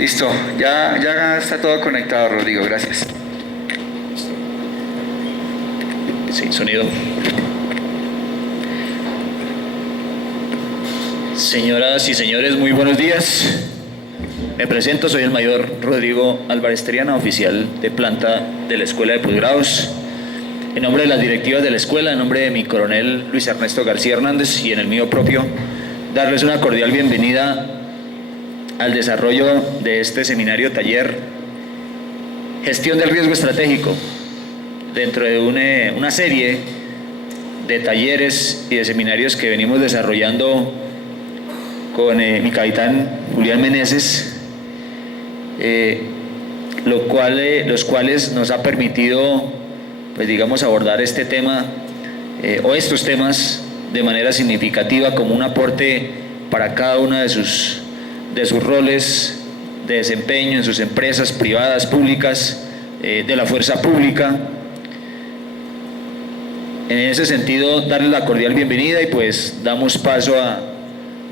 Listo, ya está todo conectado, Rodrigo, gracias. Sí, sonido. Señoras y señores, muy buenos días. Me presento, soy el mayor Rodrigo Álvarez Triana, oficial de planta de la Escuela de Posgrados. En nombre de las directivas de la escuela, en nombre de mi coronel Luis Ernesto García Hernández y en el mío propio, darles una cordial bienvenida al desarrollo de este seminario taller Gestión del Riesgo Estratégico, dentro de una serie de talleres y de seminarios que venimos desarrollando con mi capitán Julián Meneses, los cuales nos ha permitido, pues digamos, abordar este tema o estos temas de manera significativa como un aporte para cada una de sus roles de desempeño en sus empresas privadas, públicas, de la fuerza pública. En ese sentido, darles la cordial bienvenida y pues damos paso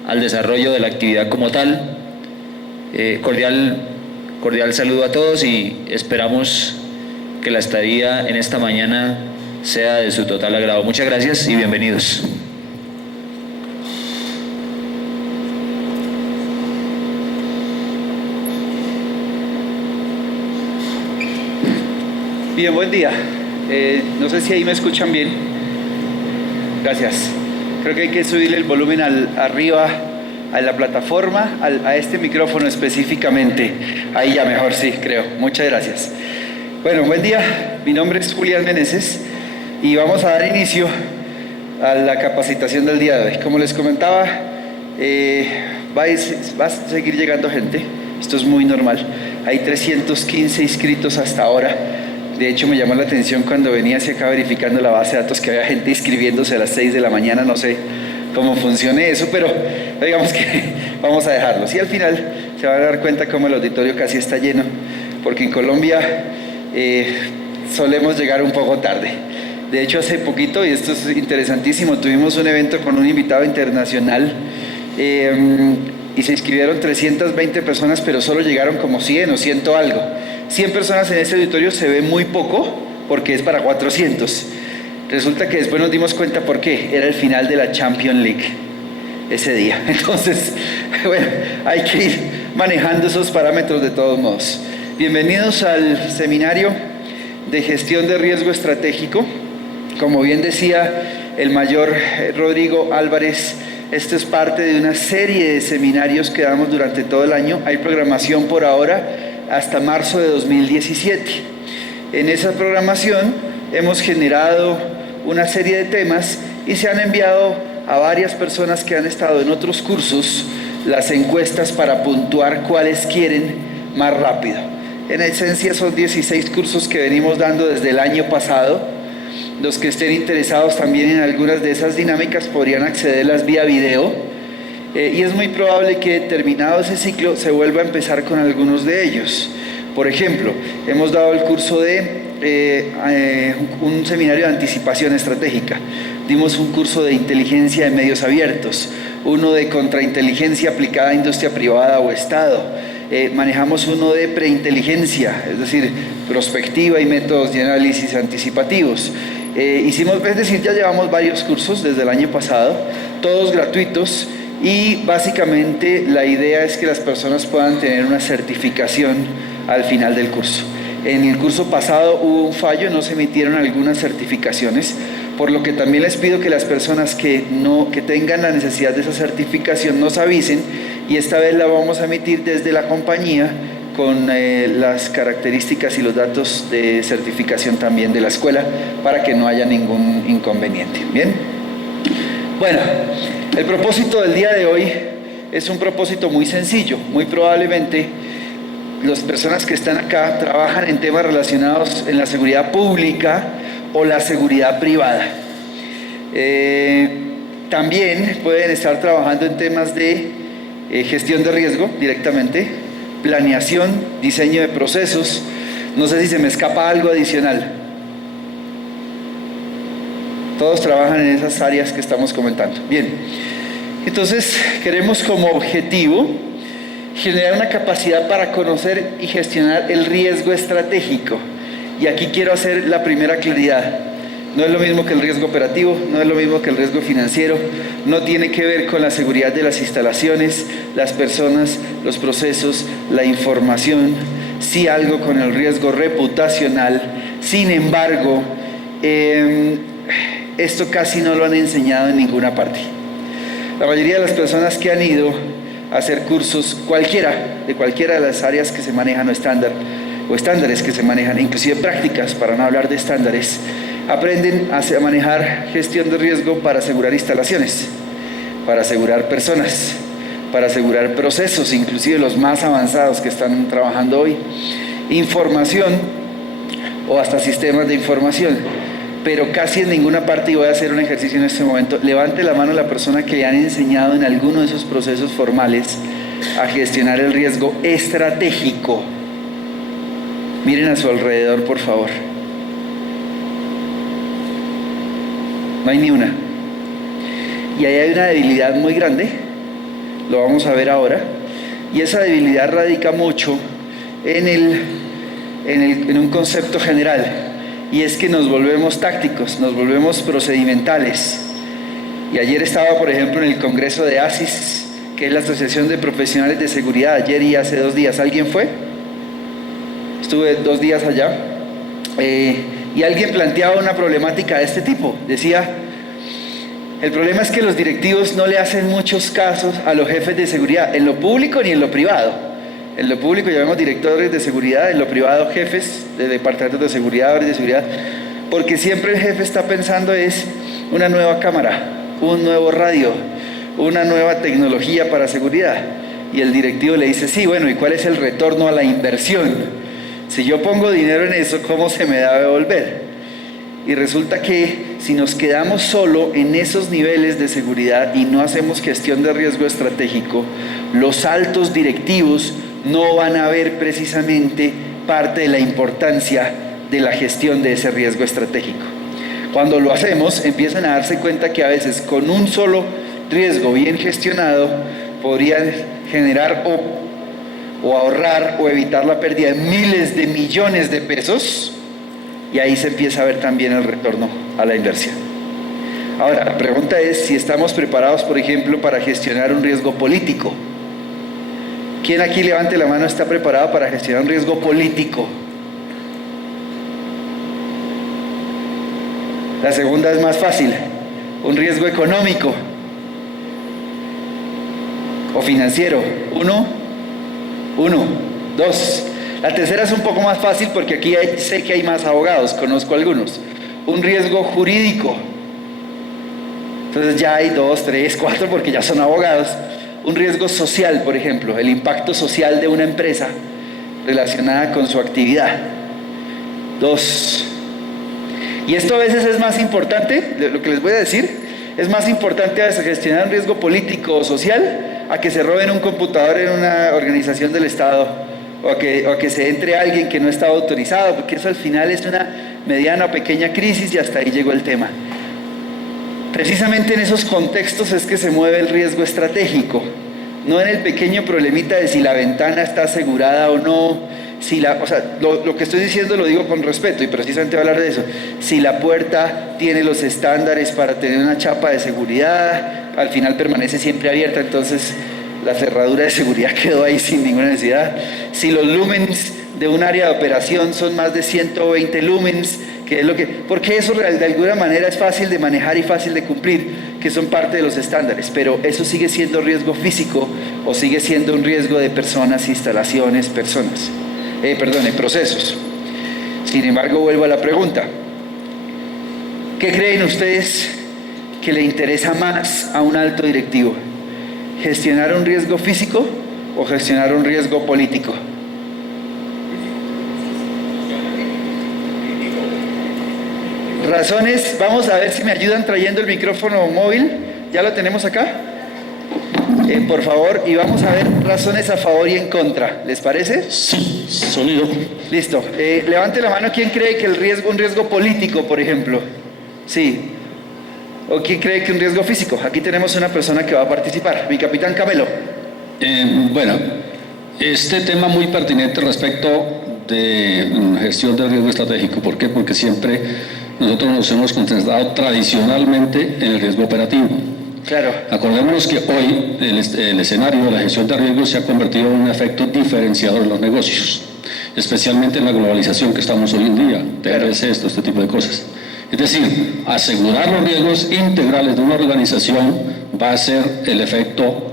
al desarrollo de la actividad como tal. Cordial saludo a todos y esperamos que la estadía en esta mañana sea de su total agrado. Muchas gracias y bienvenidos. Bien, buen día. No sé si ahí me escuchan bien. Gracias. Creo que hay que subirle el volumen arriba a la plataforma, a este micrófono específicamente. Ahí ya mejor, sí, creo. Muchas gracias. Bueno, buen día. Mi nombre es Julián Meneses y vamos a dar inicio a la capacitación del día de hoy. Como les comentaba, va a seguir llegando gente. Esto es muy normal. Hay 315 inscritos hasta ahora. De hecho, me llamó la atención cuando venía hacia acá verificando la base de datos que había gente inscribiéndose a las 6 de la mañana. No sé cómo funcione eso, pero digamos que vamos a dejarlos. Y al final se van a dar cuenta cómo el auditorio casi está lleno, porque en Colombia solemos llegar un poco tarde. De hecho, hace poquito, y esto es interesantísimo, tuvimos un evento con un invitado internacional y se inscribieron 320 personas, pero solo llegaron como 100 o 100 algo. 100 personas en ese auditorio se ve muy poco porque es para 400. Resulta que después nos dimos cuenta por qué. Era el final de la Champions League ese día. Entonces, bueno, hay que ir manejando esos parámetros de todos modos. Bienvenidos al seminario de gestión de riesgo estratégico. Como bien decía el mayor Rodrigo Álvarez, esto es parte de una serie de seminarios que damos durante todo el año. Hay programación por ahora hasta marzo de 2017. En esa programación hemos generado una serie de temas y se han enviado a varias personas que han estado en otros cursos las encuestas para puntuar cuáles quieren más rápido. En esencia son 16 cursos que venimos dando desde el año pasado. Los que estén interesados también en algunas de esas dinámicas podrían accederlas vía video. Y es muy probable que terminado ese ciclo se vuelva a empezar con algunos de ellos. Por ejemplo, hemos dado el curso de un seminario de anticipación estratégica, dimos un curso de inteligencia de medios abiertos, uno de contrainteligencia aplicada a industria privada o Estado, manejamos uno de preinteligencia, es decir, prospectiva y métodos de análisis anticipativos. Ya llevamos varios cursos desde el año pasado, todos gratuitos. Y básicamente la idea es que las personas puedan tener una certificación al final del curso. En el curso pasado hubo un fallo, no se emitieron algunas certificaciones, por lo que también les pido que las personas que tengan la necesidad de esa certificación nos avisen y esta vez la vamos a emitir desde la compañía con las características y los datos de certificación también de la escuela para que no haya ningún inconveniente. ¿Bien? Bueno, el propósito del día de hoy es un propósito muy sencillo. Muy probablemente las personas que están acá trabajan en temas relacionados en la seguridad pública o la seguridad privada. También pueden estar trabajando en temas de gestión de riesgo directamente, planeación, diseño de procesos. No sé si se me escapa algo adicional. Todos trabajan en esas áreas que estamos comentando. Bien, entonces queremos como objetivo generar una capacidad para conocer y gestionar el riesgo estratégico. Y aquí quiero hacer la primera claridad. No es lo mismo que el riesgo operativo, no es lo mismo que el riesgo financiero, no tiene que ver con la seguridad de las instalaciones, las personas, los procesos, la información, sí algo con el riesgo reputacional. Sin embargo, esto casi no lo han enseñado en ninguna parte. La mayoría de las personas que han ido a hacer cursos, de cualquiera de las áreas que se manejan o estándares que se manejan, inclusive prácticas, para no hablar de estándares, aprenden a manejar gestión de riesgo para asegurar instalaciones, para asegurar personas, para asegurar procesos, inclusive los más avanzados que están trabajando hoy, información o hasta sistemas de información, pero casi en ninguna parte, y voy a hacer un ejercicio en este momento, levante la mano la persona que le han enseñado en alguno de esos procesos formales a gestionar el riesgo estratégico. Miren a su alrededor, por favor. No hay ni una. Y ahí hay una debilidad muy grande, lo vamos a ver ahora, y esa debilidad radica mucho en un concepto general, y es que nos volvemos tácticos, nos volvemos procedimentales. Y ayer estaba, por ejemplo, en el Congreso de ASIS, que es la Asociación de Profesionales de Seguridad, ayer y hace 2 días. ¿Alguien fue? Estuve 2 días allá. Y alguien planteaba una problemática de este tipo. Decía, el problema es que los directivos no le hacen muchos casos a los jefes de seguridad, en lo público ni en lo privado. En lo público llamamos directores de seguridad, en lo privado jefes de departamentos de seguridad, de seguridad, porque siempre el jefe está pensando es una nueva cámara, un nuevo radio, una nueva tecnología para seguridad. Y el directivo le dice, sí, bueno, ¿y cuál es el retorno a la inversión? Si yo pongo dinero en eso, ¿cómo se me da a devolver? Y resulta que si nos quedamos solo en esos niveles de seguridad y no hacemos gestión de riesgo estratégico, los altos directivos no van a ver precisamente parte de la importancia de la gestión de ese riesgo estratégico. Cuando lo hacemos, empiezan a darse cuenta que a veces con un solo riesgo bien gestionado podrían generar o ahorrar o evitar la pérdida de miles de millones de pesos, y ahí se empieza a ver también el retorno a la inversión. Ahora, la pregunta es si estamos preparados, por ejemplo, para gestionar un riesgo político. ¿Quién aquí, levante la mano, está preparado para gestionar un riesgo político? La segunda es más fácil, un riesgo económico o financiero. Uno, 2. La tercera es un poco más fácil porque aquí sé que hay más abogados, conozco algunos. Un riesgo jurídico. Entonces ya hay 2, 3, 4 porque ya son abogados. Un riesgo social, por ejemplo, el impacto social de una empresa relacionada con su actividad. 2. Y esto a veces es más importante, lo que les voy a decir, es más importante a veces gestionar un riesgo político o social a que se roben un computador en una organización del Estado o a que se entre alguien que no estaba autorizado, porque eso al final es una mediana o pequeña crisis y hasta ahí llegó el tema. Precisamente en esos contextos es que se mueve el riesgo estratégico, no en el pequeño problemita de si la ventana está asegurada o no, lo que estoy diciendo lo digo con respeto y precisamente voy a hablar de eso. Si la puerta tiene los estándares para tener una chapa de seguridad, al final permanece siempre abierta, entonces la cerradura de seguridad quedó ahí sin ninguna necesidad. Si los lumens de un área de operación son más de 120 lumens, que es porque eso de alguna manera es fácil de manejar y fácil de cumplir, que son parte de los estándares, pero eso sigue siendo riesgo físico o sigue siendo un riesgo de personas, instalaciones, procesos. Sin embargo, vuelvo a la pregunta. ¿Qué creen ustedes que le interesa más a un alto directivo? ¿Gestionar un riesgo físico o gestionar un riesgo político? Razones, vamos a ver si me ayudan trayendo el micrófono móvil. ¿Ya lo tenemos acá? Por favor, y vamos a ver razones a favor y en contra. ¿Les parece? Sí, sólido. Listo. Levante la mano quien cree que un riesgo político, por ejemplo. Sí. ¿O quién cree que un riesgo físico? Aquí tenemos una persona que va a participar. Mi capitán Camelo. Bueno, Este tema muy pertinente respecto de gestión del riesgo estratégico. ¿Por qué? Porque siempre nosotros nos hemos concentrado tradicionalmente en el riesgo operativo. Claro. Acordémonos que hoy el escenario de la gestión de riesgos se ha convertido en un efecto diferenciador en los negocios, especialmente en la globalización que estamos hoy en día, TRS, este tipo de cosas. Es decir, asegurar los riesgos integrales de una organización va a ser el efecto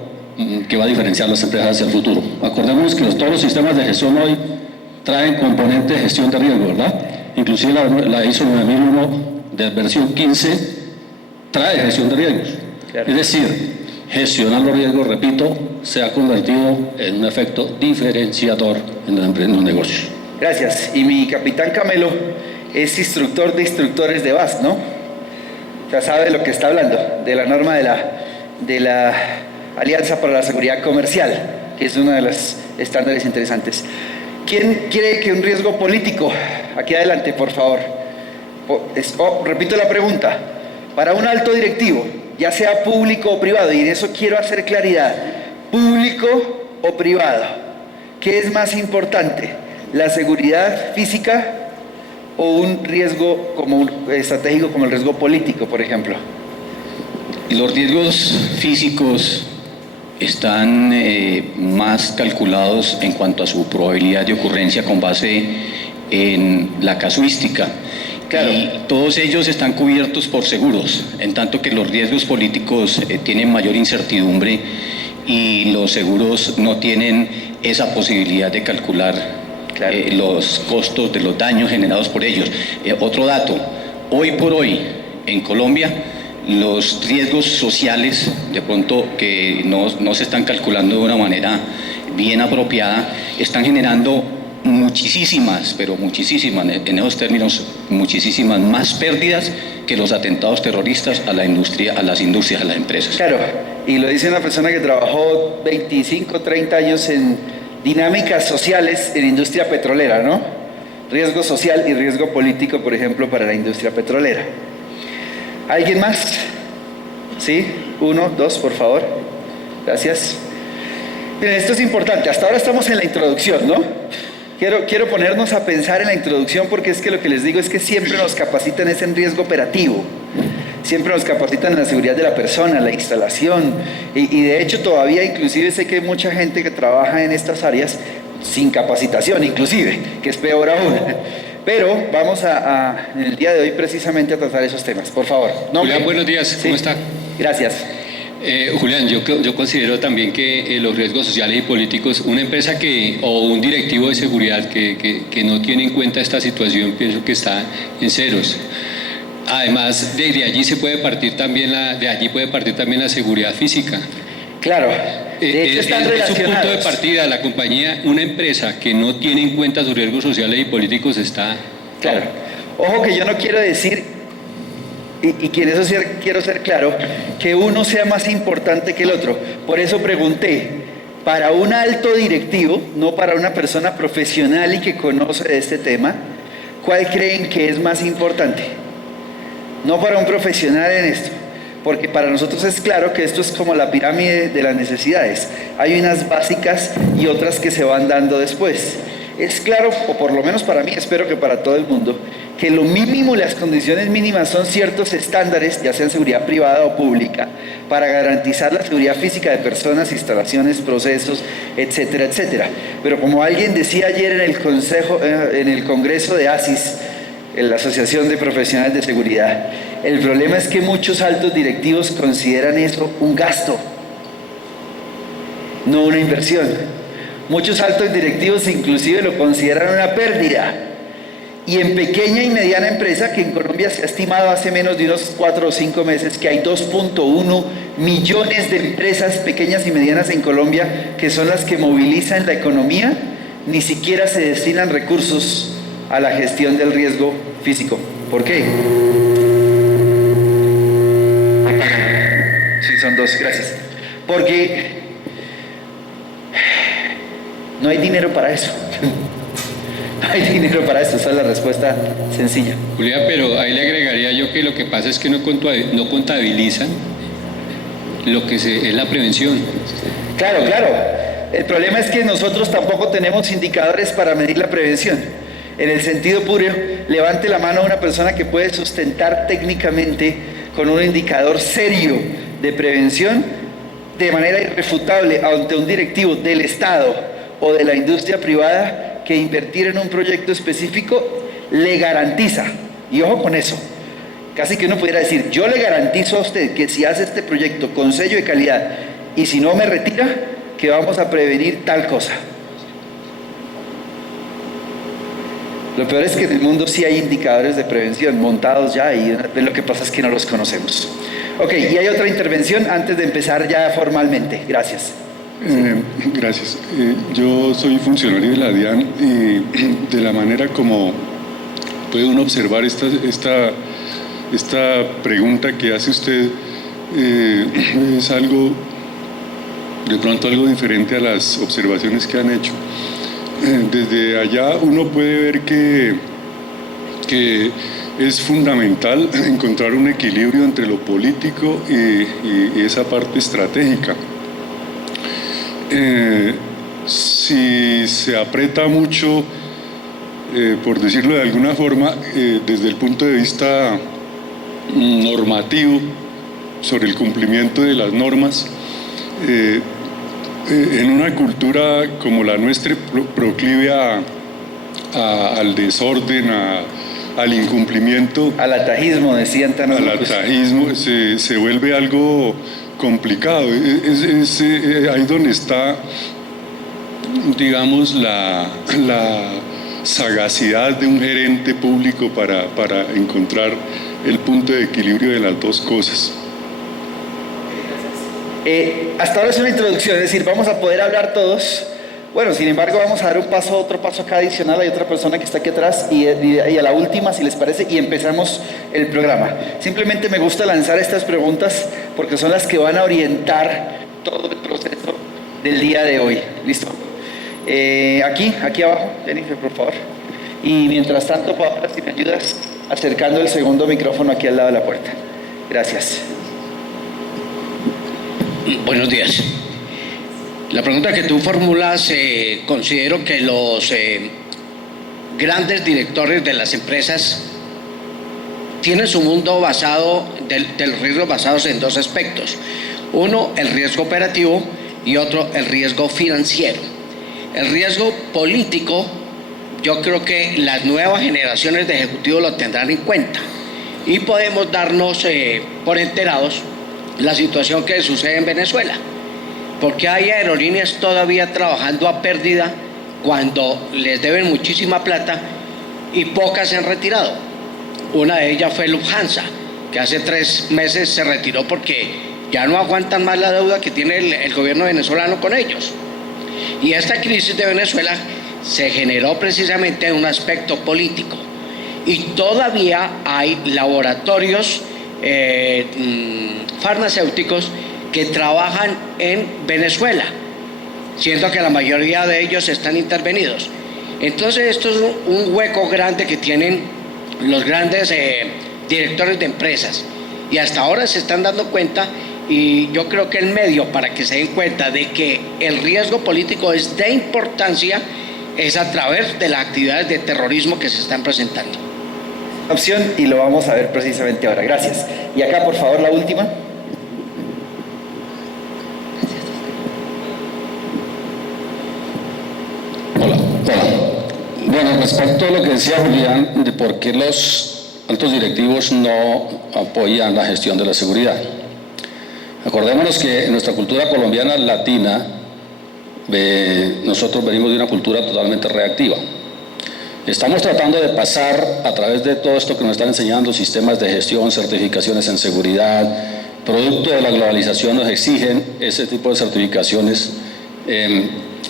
que va a diferenciar las empresas hacia el futuro. Acordémonos que todos los sistemas de gestión hoy traen componentes de gestión de riesgo, ¿verdad? Inclusive la ISO 9001 de versión 15 trae gestión de riesgos. Claro. Es decir, gestionar los riesgos, repito, se ha convertido en un efecto diferenciador en los negocios. Gracias. Y mi capitán Camelo es instructor de instructores de BAS, ¿no? Ya sabe de lo que está hablando, de la norma de la Alianza para la Seguridad Comercial, que es uno de los estándares interesantes. ¿Quién quiere que un riesgo político? Aquí adelante, por favor. Repito la pregunta. Para un alto directivo, ya sea público o privado, y en eso quiero hacer claridad, público o privado, ¿qué es más importante? ¿La seguridad física o un riesgo estratégico como el riesgo político, por ejemplo? Los riesgos físicos están más calculados en cuanto a su probabilidad de ocurrencia con base en la casuística. Claro. Y todos ellos están cubiertos por seguros, en tanto que los riesgos políticos tienen mayor incertidumbre y los seguros no tienen esa posibilidad de calcular los costos de los daños generados por ellos. Otro dato, hoy por hoy en Colombia los riesgos sociales de pronto que no se están calculando de una manera bien apropiada están generando muchísimas, pero muchísimas, en esos términos, muchísimas más pérdidas que los atentados terroristas a la industria, a las industrias, a las empresas. Claro, y lo dice una persona que trabajó 25, 30 años en dinámicas sociales en industria petrolera, ¿no? Riesgo social y riesgo político, por ejemplo, para la industria petrolera. ¿Alguien más? ¿Sí? 1, 2, por favor. Gracias. Miren, esto es importante. Hasta ahora estamos en la introducción, ¿no? Quiero ponernos a pensar en la introducción porque es que lo que les digo es que siempre nos capacitan es en riesgo operativo. Siempre nos capacitan en la seguridad de la persona, la instalación. Y de hecho todavía inclusive sé que hay mucha gente que trabaja en estas áreas sin capacitación inclusive, que es peor aún. Pero vamos en el día de hoy precisamente a tratar esos temas. Por favor. Julián, buenos días. ¿Cómo está? Gracias. Julián, yo considero también que los riesgos sociales y políticos, una empresa o un directivo de seguridad que no tiene en cuenta esta situación, pienso que está en ceros. Además, de allí puede partir también la seguridad física. Claro. De hecho, están relacionados. Es un punto de partida. La compañía, una empresa que no tiene en cuenta sus riesgos sociales y políticos está... Claro. Ojo que yo no quiero decir, y que en eso quiero ser claro, que uno sea más importante que el otro. Por eso pregunté, para un alto directivo, no para una persona profesional y que conoce de este tema, ¿cuál creen que es más importante? No para un profesional en esto. Porque para nosotros es claro que esto es como la pirámide de las necesidades. Hay unas básicas y otras que se van dando después. Es claro, o por lo menos para mí, espero que para todo el mundo, que lo mínimo, las condiciones mínimas son ciertos estándares, ya sea en seguridad privada o pública, para garantizar la seguridad física de personas, instalaciones, procesos, etcétera, etcétera. Pero como alguien decía ayer en el Congreso de ASIS, en la Asociación de Profesionales de Seguridad, el problema es que muchos altos directivos consideran eso un gasto, no una inversión. Muchos altos directivos inclusive lo consideran una pérdida. Y en pequeña y mediana empresa, que en Colombia se ha estimado hace menos de unos 4 o 5 meses que hay 2.1 millones de empresas pequeñas y medianas en Colombia que son las que movilizan la economía, ni siquiera se destinan recursos a la gestión del riesgo físico. ¿Por qué? Sí, son 2, gracias. Porque no hay dinero para eso. No hay dinero para eso, esa es la respuesta sencilla. Julián, pero ahí le agregaría yo que lo que pasa es que no contabilizan lo que es la prevención. Claro, claro. el problema es que nosotros tampoco tenemos indicadores para medir la prevención. En el sentido puro, levante la mano a una persona que puede sustentar técnicamente con un indicador serio de prevención de manera irrefutable ante un directivo del Estado o de la industria privada que invertir en un proyecto específico le garantiza, y ojo con eso, casi que uno pudiera decir, yo le garantizo a usted que si hace este proyecto con sello de calidad y si no me retira, que vamos a prevenir tal cosa. Lo peor es que en el mundo sí hay indicadores de prevención montados ya y lo que pasa es que no los conocemos. Ok, y hay otra intervención antes de empezar ya formalmente. Gracias. Gracias. Yo soy funcionario de la DIAN y de la manera como puede uno observar esta pregunta que hace usted es algo, de pronto algo diferente a las observaciones que han hecho. Desde allá uno puede ver que es fundamental encontrar un equilibrio entre lo político y esa parte estratégica. Si se aprieta mucho, por decirlo de alguna forma, desde el punto de vista normativo sobre el cumplimiento de las normas, en una cultura como la nuestra proclive al desorden, al incumplimiento, al atajismo, decían tan al atajismo, se vuelve algo complicado. Es ahí donde está, digamos, la sagacidad de un gerente público para encontrar el punto de equilibrio de las dos cosas. Hasta ahora es una introducción, es decir, vamos a poder hablar todos. Bueno, sin embargo, vamos a dar otro paso acá adicional. Hay otra persona que está aquí atrás y a la última, si les parece, y empezamos el programa. Simplemente me gusta lanzar estas preguntas porque son las que van a orientar todo el proceso del día de hoy. ¿Listo? Aquí abajo, Jennifer, por favor. Y mientras tanto, Paola, si me ayudas acercando el segundo micrófono aquí al lado de la puerta. Gracias. Buenos días. La pregunta que tú formulas, considero que los grandes directores de las empresas tienen su mundo basado del riesgo basados en dos aspectos. Uno, el riesgo operativo y otro, el riesgo financiero. El riesgo político, yo creo que las nuevas generaciones de ejecutivos lo tendrán en cuenta y podemos darnos por enterados la situación que sucede en Venezuela. Porque hay aerolíneas todavía trabajando a pérdida cuando les deben muchísima plata y pocas se han retirado. Una de ellas fue Lufthansa, que hace 3 meses se retiró porque ya no aguantan más la deuda que tiene el gobierno venezolano con ellos. Y esta crisis de Venezuela se generó precisamente en un aspecto político. Y todavía hay laboratorios farmacéuticos que trabajan en Venezuela, siendo que la mayoría de ellos están intervenidos. Entonces esto es un hueco grande que tienen los grandes directores de empresas y hasta ahora se están dando cuenta, y yo creo que el medio para que se den cuenta de que el riesgo político es de importancia es a través de las actividades de terrorismo que se están presentando. Opción, y lo vamos a ver precisamente ahora. Gracias. Y acá, por favor, la última. Hola. Bueno, respecto a lo que decía Julián, de por qué los altos directivos no apoyan la gestión de la seguridad. Acordémonos que en nuestra cultura colombiana latina, nosotros venimos de una cultura totalmente reactiva. Estamos tratando de pasar a través de todo esto que nos están enseñando, sistemas de gestión, certificaciones en seguridad, producto de la globalización nos exigen ese tipo de certificaciones.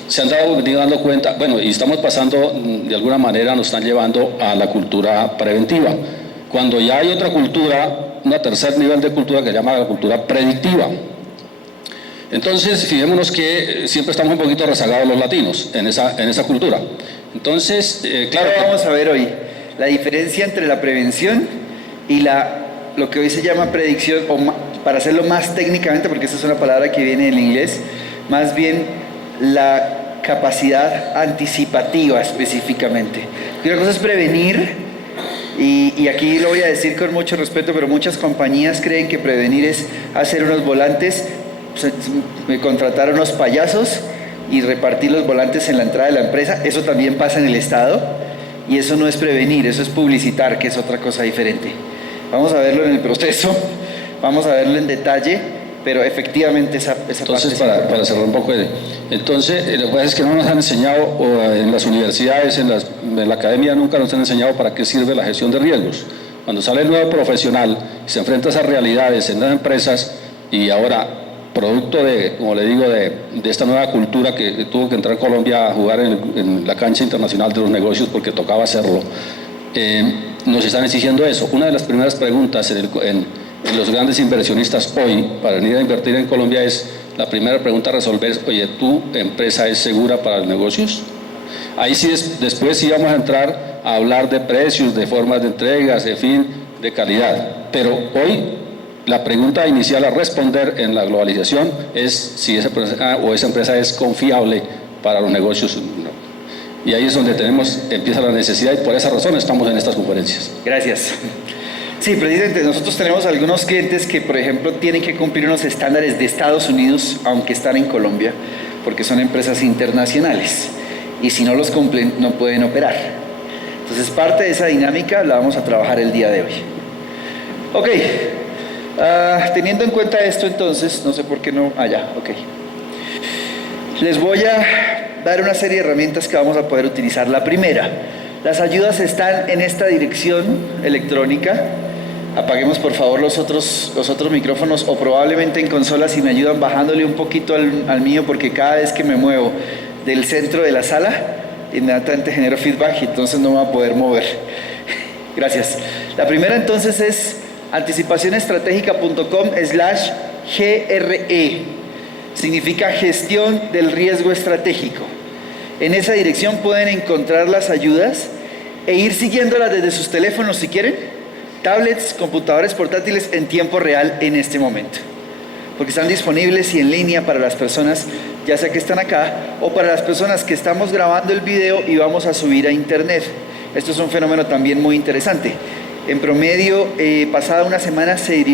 Se han venido dando cuenta, bueno, y estamos pasando, de alguna manera nos están llevando a la cultura preventiva, cuando ya hay otra cultura, un tercer nivel de cultura que se llama la cultura predictiva. Entonces, fijémonos que siempre estamos un poquito rezagados los latinos en esa cultura. Entonces, claro. Vamos a ver hoy la diferencia entre la prevención y lo que hoy se llama predicción, o para hacerlo más técnicamente, porque esa es una palabra que viene del inglés, más bien la capacidad anticipativa específicamente. Una cosa es prevenir, y aquí lo voy a decir con mucho respeto, pero muchas compañías creen que prevenir es hacer unos volantes, contratar unos payasos y repartir los volantes en la entrada de la empresa. Eso también pasa en el Estado, y eso no es prevenir, eso es publicitar, que es otra cosa diferente. Vamos a verlo en el proceso, vamos a verlo en detalle, pero efectivamente esa Entonces, parte... para cerrar un poco, entonces, lo que pasa es que no nos han enseñado, o en las universidades, en la academia nunca nos han enseñado para qué sirve la gestión de riesgos. Cuando sale el nuevo profesional, se enfrenta a esas realidades en las empresas, y ahora, producto de, como le digo, de esta nueva cultura que tuvo que entrar en Colombia a jugar en la cancha internacional de los negocios porque tocaba hacerlo, nos están exigiendo eso. Una de las primeras preguntas en los grandes inversionistas hoy para venir a invertir en Colombia es, la primera pregunta a resolver es, oye, ¿tu empresa es segura para los negocios? Ahí sí, después sí vamos a entrar a hablar de precios, de formas de entregas, en fin, de calidad. Pero hoy la pregunta inicial a responder en la globalización es si esa empresa es confiable para los negocios. Y ahí es donde empieza la necesidad, y por esa razón estamos en estas conferencias. Gracias. Sí, presidente, nosotros tenemos algunos clientes que, por ejemplo, tienen que cumplir unos estándares de Estados Unidos, aunque están en Colombia, porque son empresas internacionales. Y si no los cumplen, no pueden operar. Entonces, parte de esa dinámica la vamos a trabajar el día de hoy. Ok. Teniendo en cuenta esto, entonces, no sé por qué no... ya, ok. Les voy a dar una serie de herramientas que vamos a poder utilizar. La primera, las ayudas están en esta dirección electrónica. Apaguemos por favor los otros micrófonos, o probablemente en consola, si me ayudan bajándole un poquito al mío, porque cada vez que me muevo del centro de la sala, inmediatamente genero feedback y entonces no me voy a poder mover. Gracias. La primera entonces es anticipacionestratégica.com/GRE. Significa gestión del riesgo estratégico. En esa dirección pueden encontrar las ayudas e ir siguiéndolas desde sus teléfonos si quieren, tablets, computadores portátiles en tiempo real en este momento. Porque están disponibles y en línea para las personas, ya sea que están acá, o para las personas que estamos grabando el video y vamos a subir a internet. Esto es un fenómeno también muy interesante. En promedio, pasada una semana se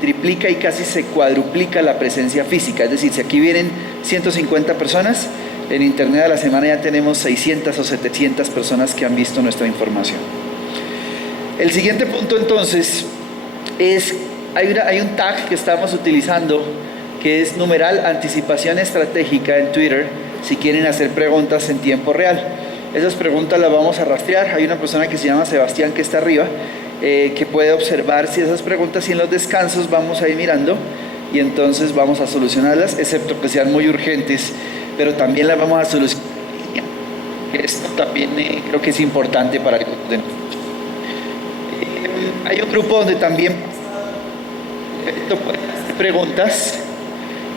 triplica y casi se cuadruplica la presencia física. Es decir, si aquí vienen 150 personas, en internet a la semana ya tenemos 600 o 700 personas que han visto nuestra información. El siguiente punto entonces es, hay un tag que estamos utilizando que es numeral anticipación estratégica en Twitter, si quieren hacer preguntas en tiempo real. Esas preguntas las vamos a rastrear. Hay una persona que se llama Sebastián que está arriba, que puede observar si esas preguntas, y en los descansos vamos a ir mirando y entonces vamos a solucionarlas, excepto que sean muy urgentes, pero también las vamos a solucionar. Esto también creo que es importante para el contenido. Hay un grupo donde también pueden hacer preguntas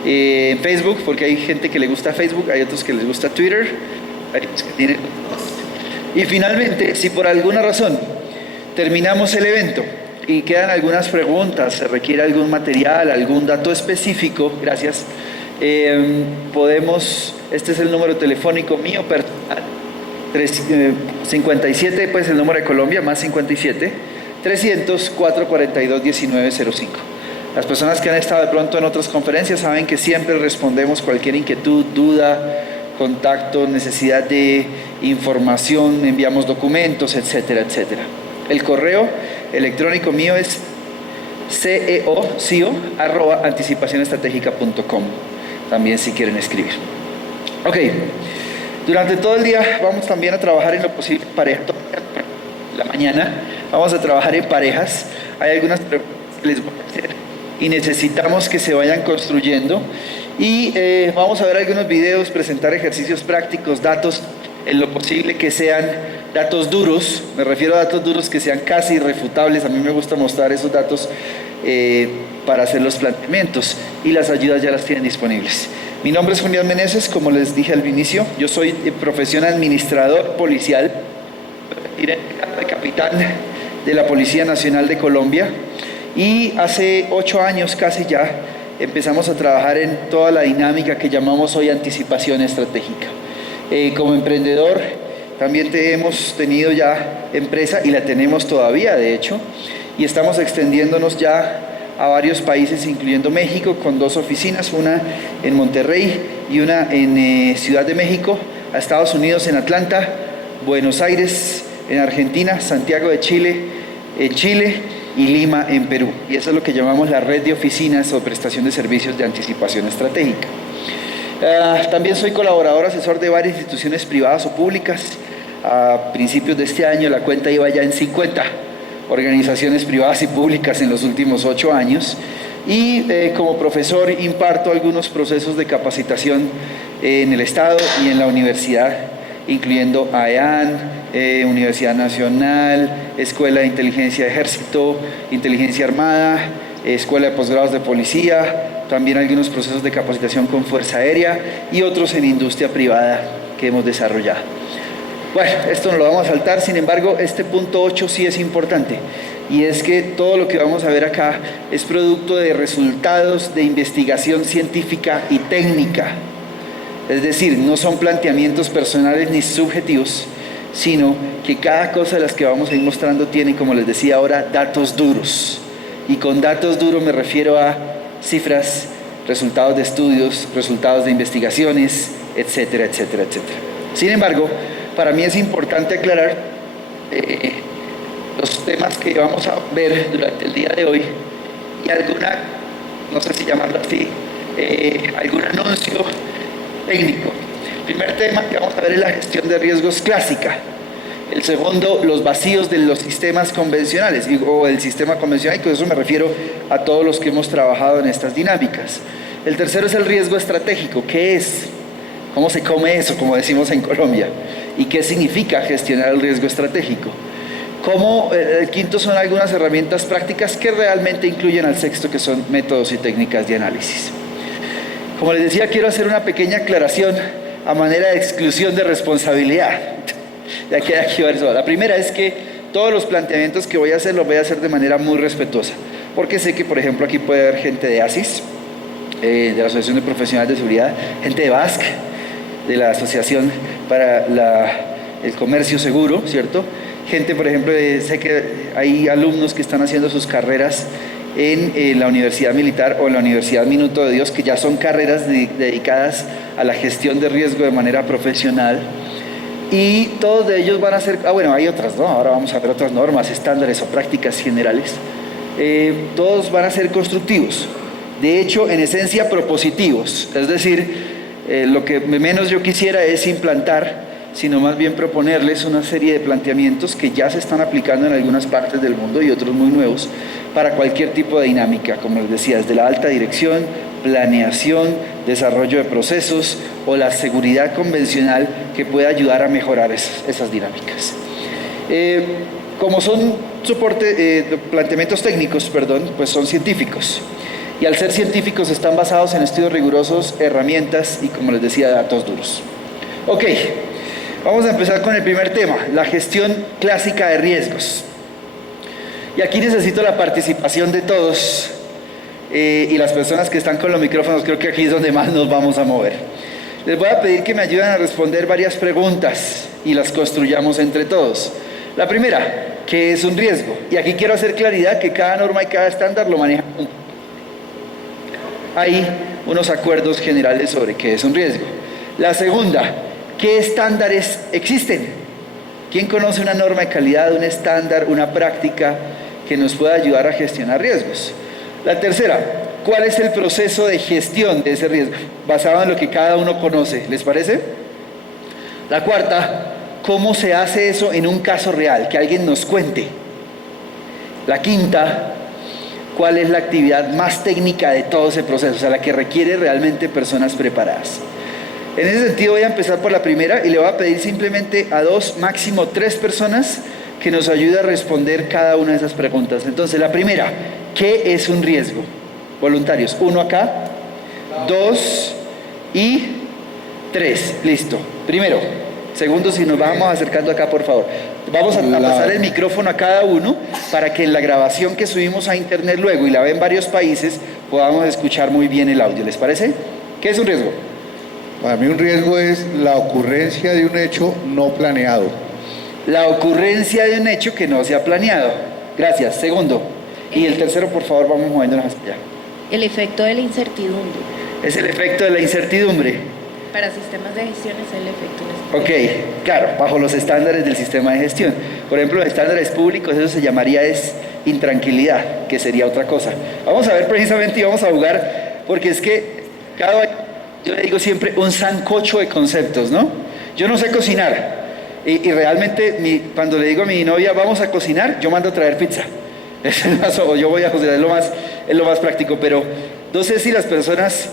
en Facebook, porque hay gente que le gusta Facebook, hay otros que les gusta Twitter, hay otros que tienen dos. Y finalmente, si por alguna razón terminamos el evento y quedan algunas preguntas, se requiere algún material, algún dato específico, gracias, podemos, este es el número telefónico mío personal, 57, pues el número de Colombia, más 57 300 442 1905. Las personas que han estado de pronto en otras conferencias saben que siempre respondemos cualquier inquietud, duda, contacto, necesidad de información, enviamos documentos, etcétera, etcétera. El correo electrónico mío es ceo@anticipacionestratégica.com, también si quieren escribir. Ok, durante todo el día vamos también a trabajar en lo posible pareja. La mañana vamos a trabajar en parejas. Hay algunas preguntas que les voy a hacer y necesitamos que se vayan construyendo, y vamos a ver algunos videos, presentar ejercicios prácticos, datos en lo posible que sean datos duros. Me refiero a datos duros que sean casi irrefutables. A mí me gusta mostrar esos datos para hacer los planteamientos, y las ayudas ya las tienen disponibles. Mi nombre es Julián Meneses, como les dije al inicio, yo soy profesión administrador policial, capitán de la Policía Nacional de Colombia, y hace 8 años casi ya empezamos a trabajar en toda la dinámica que llamamos hoy anticipación estratégica. Como emprendedor, también hemos tenido ya empresa, y la tenemos todavía, de hecho, y estamos extendiéndonos ya a varios países, incluyendo México, con 2 oficinas, una en Monterrey y una en Ciudad de México, a Estados Unidos en Atlanta, Buenos Aires en Argentina, Santiago de Chile en Chile y Lima en Perú. Y eso es lo que llamamos la red de oficinas o prestación de servicios de anticipación estratégica. También soy colaborador asesor de varias instituciones privadas o públicas. A principios de este año la cuenta iba ya en 50 organizaciones privadas y públicas en los últimos 8 años. Y como profesor imparto algunos procesos de capacitación en el Estado y en la universidad, incluyendo AEAN, Universidad Nacional, Escuela de Inteligencia de Ejército, Inteligencia Armada, Escuela de Posgrados de Policía, también algunos procesos de capacitación con Fuerza Aérea y otros en industria privada que hemos desarrollado. Bueno, esto no lo vamos a saltar, sin embargo, este punto 8 sí es importante, y es que todo lo que vamos a ver acá es producto de resultados de investigación científica y técnica. Es decir, no son planteamientos personales ni subjetivos, sino que cada cosa de las que vamos a ir mostrando tiene, como les decía ahora, datos duros. Y con datos duros me refiero a cifras, resultados de estudios, resultados de investigaciones, etcétera, etcétera, etcétera. Sin embargo, para mí es importante aclarar los temas que vamos a ver durante el día de hoy y alguna, no sé si llamarlo así, algún anuncio técnico. El primer tema que vamos a ver es la gestión de riesgos clásica. El segundo, los vacíos de los sistemas convencionales, o el sistema convencional, y con eso me refiero a todos los que hemos trabajado en estas dinámicas. El tercero es el riesgo estratégico. ¿Qué es? ¿Cómo se come eso, como decimos en Colombia? ¿Y qué significa gestionar el riesgo estratégico? El quinto son algunas herramientas prácticas que realmente incluyen al sexto, que son métodos y técnicas de análisis. Como les decía, quiero hacer una pequeña aclaración a manera de exclusión de responsabilidad. Ya queda aquí varias cosas. La primera es que todos los planteamientos que voy a hacer los voy a hacer de manera muy respetuosa, porque sé que, por ejemplo, aquí puede haber gente de ASIS, de la Asociación de Profesionales de Seguridad, gente de BASC, de la Asociación para el Comercio Seguro, ¿cierto? Gente, por ejemplo, sé que hay alumnos que están haciendo sus carreras en la Universidad Militar o en la Universidad Minuto de Dios, que ya son carreras dedicadas a la gestión de riesgo de manera profesional. Y todos de ellos van a ser, bueno, hay otras, ¿no? Ahora vamos a ver otras normas, estándares o prácticas generales. Todos van a ser constructivos, de hecho, en esencia propositivos, es decir, lo que menos yo quisiera es implantar, sino más bien proponerles una serie de planteamientos que ya se están aplicando en algunas partes del mundo y otros muy nuevos para cualquier tipo de dinámica, como les decía, desde la alta dirección, planeación, desarrollo de procesos o la seguridad convencional que pueda ayudar a mejorar esas dinámicas. Como son planteamientos técnicos, pues son científicos. Y al ser científicos están basados en estudios rigurosos, herramientas y, como les decía, datos duros. Ok, vamos a empezar con el primer tema, la gestión clásica de riesgos. Y aquí necesito la participación de todos y las personas que están con los micrófonos, creo que aquí es donde más nos vamos a mover. Les voy a pedir que me ayuden a responder varias preguntas y las construyamos entre todos. La primera, ¿qué es un riesgo? Y aquí quiero hacer claridad que cada norma y cada estándar lo maneja. Hay unos acuerdos generales sobre qué es un riesgo. La segunda, ¿qué estándares existen? ¿Quién conoce una norma de calidad, un estándar, una práctica que nos pueda ayudar a gestionar riesgos? La tercera, ¿cuál es el proceso de gestión de ese riesgo? Basado en lo que cada uno conoce, ¿les parece? La cuarta, ¿cómo se hace eso en un caso real? Que alguien nos cuente. La quinta, ¿cuál es la actividad más técnica de todo ese proceso? O sea, la que requiere realmente personas preparadas. En ese sentido voy a empezar por la primera y le voy a pedir simplemente a 2, máximo 3 personas que nos ayude a responder cada una de esas preguntas. Entonces, la primera, ¿qué es un riesgo? Voluntarios, 1 acá, 2 y 3. Listo. Primero. Segundo, si nos vamos acercando acá, por favor. Vamos a pasar el micrófono a cada uno para que en la grabación que subimos a internet luego y la ven en varios países podamos escuchar muy bien el audio. ¿Les parece? ¿Qué es un riesgo? Para mí un riesgo es la ocurrencia de un hecho no planeado. La ocurrencia de un hecho que no se ha planeado. Gracias. Segundo. Y el tercero, por favor, vamos moviéndonos hacia allá. El efecto de la incertidumbre. Es el efecto de la incertidumbre. Para sistemas de gestión es el efecto de la incertidumbre. Ok, claro, bajo los estándares del sistema de gestión. Por ejemplo, los estándares públicos, eso se llamaría intranquilidad, que sería otra cosa. Vamos a ver precisamente y vamos a jugar, porque es que yo le digo siempre un sancocho de conceptos, ¿no? Yo no sé cocinar y realmente cuando le digo a mi novia vamos a cocinar, yo mando a traer pizza. O yo voy a cocinar, es lo más práctico, pero no sé si las personas,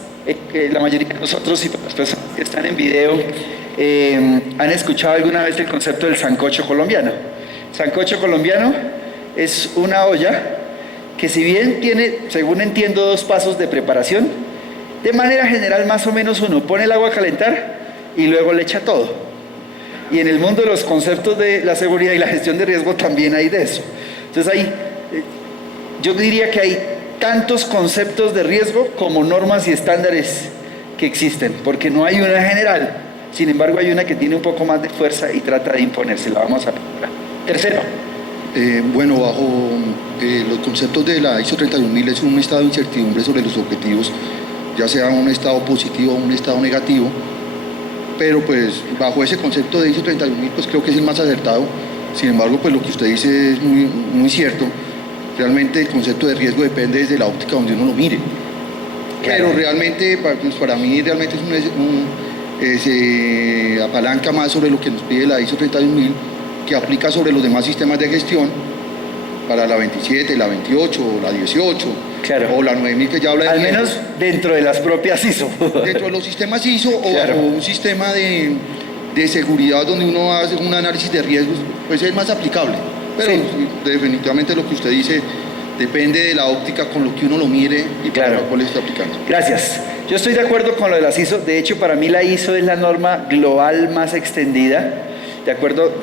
la mayoría de nosotros y las personas que están en video han escuchado alguna vez el concepto del sancocho colombiano. Sancocho colombiano es una olla que, si bien tiene, según entiendo, 2 pasos de preparación, de manera general más o menos uno pone el agua a calentar y luego le echa todo. Y en el mundo de los conceptos de la seguridad y la gestión de riesgo también hay de eso. Entonces yo diría que hay tantos conceptos de riesgo como normas y estándares que existen, porque no hay una general. Sin embargo, hay una que tiene un poco más de fuerza y trata de imponerse. La vamos a ver. Tercero. Bueno, bajo los conceptos de la ISO 31000 es un estado de incertidumbre sobre los objetivos, ya sea un estado positivo o un estado negativo, pero pues bajo ese concepto de ISO 31000 pues creo que es el más acertado. Sin embargo, pues lo que usted dice es muy, muy cierto. Realmente el concepto de riesgo depende desde la óptica donde uno lo mire. Pero realmente, pues para mí, realmente se apalanca más sobre lo que nos pide la ISO 31000, que aplica sobre los demás sistemas de gestión, para la 27, la 28, la 18, claro, o la 9000 que ya habla de al riesgos. menos dentro de las propias ISO. Dentro de los sistemas ISO claro, o un sistema de seguridad donde uno hace un análisis de riesgos, pues es más aplicable. Pero sí, definitivamente lo que usted dice depende de la óptica con lo que uno lo mire y para claro, lo cual está aplicando. Gracias. Yo estoy de acuerdo con lo de las ISO. De hecho, para mí la ISO es la norma global más extendida, de acuerdo,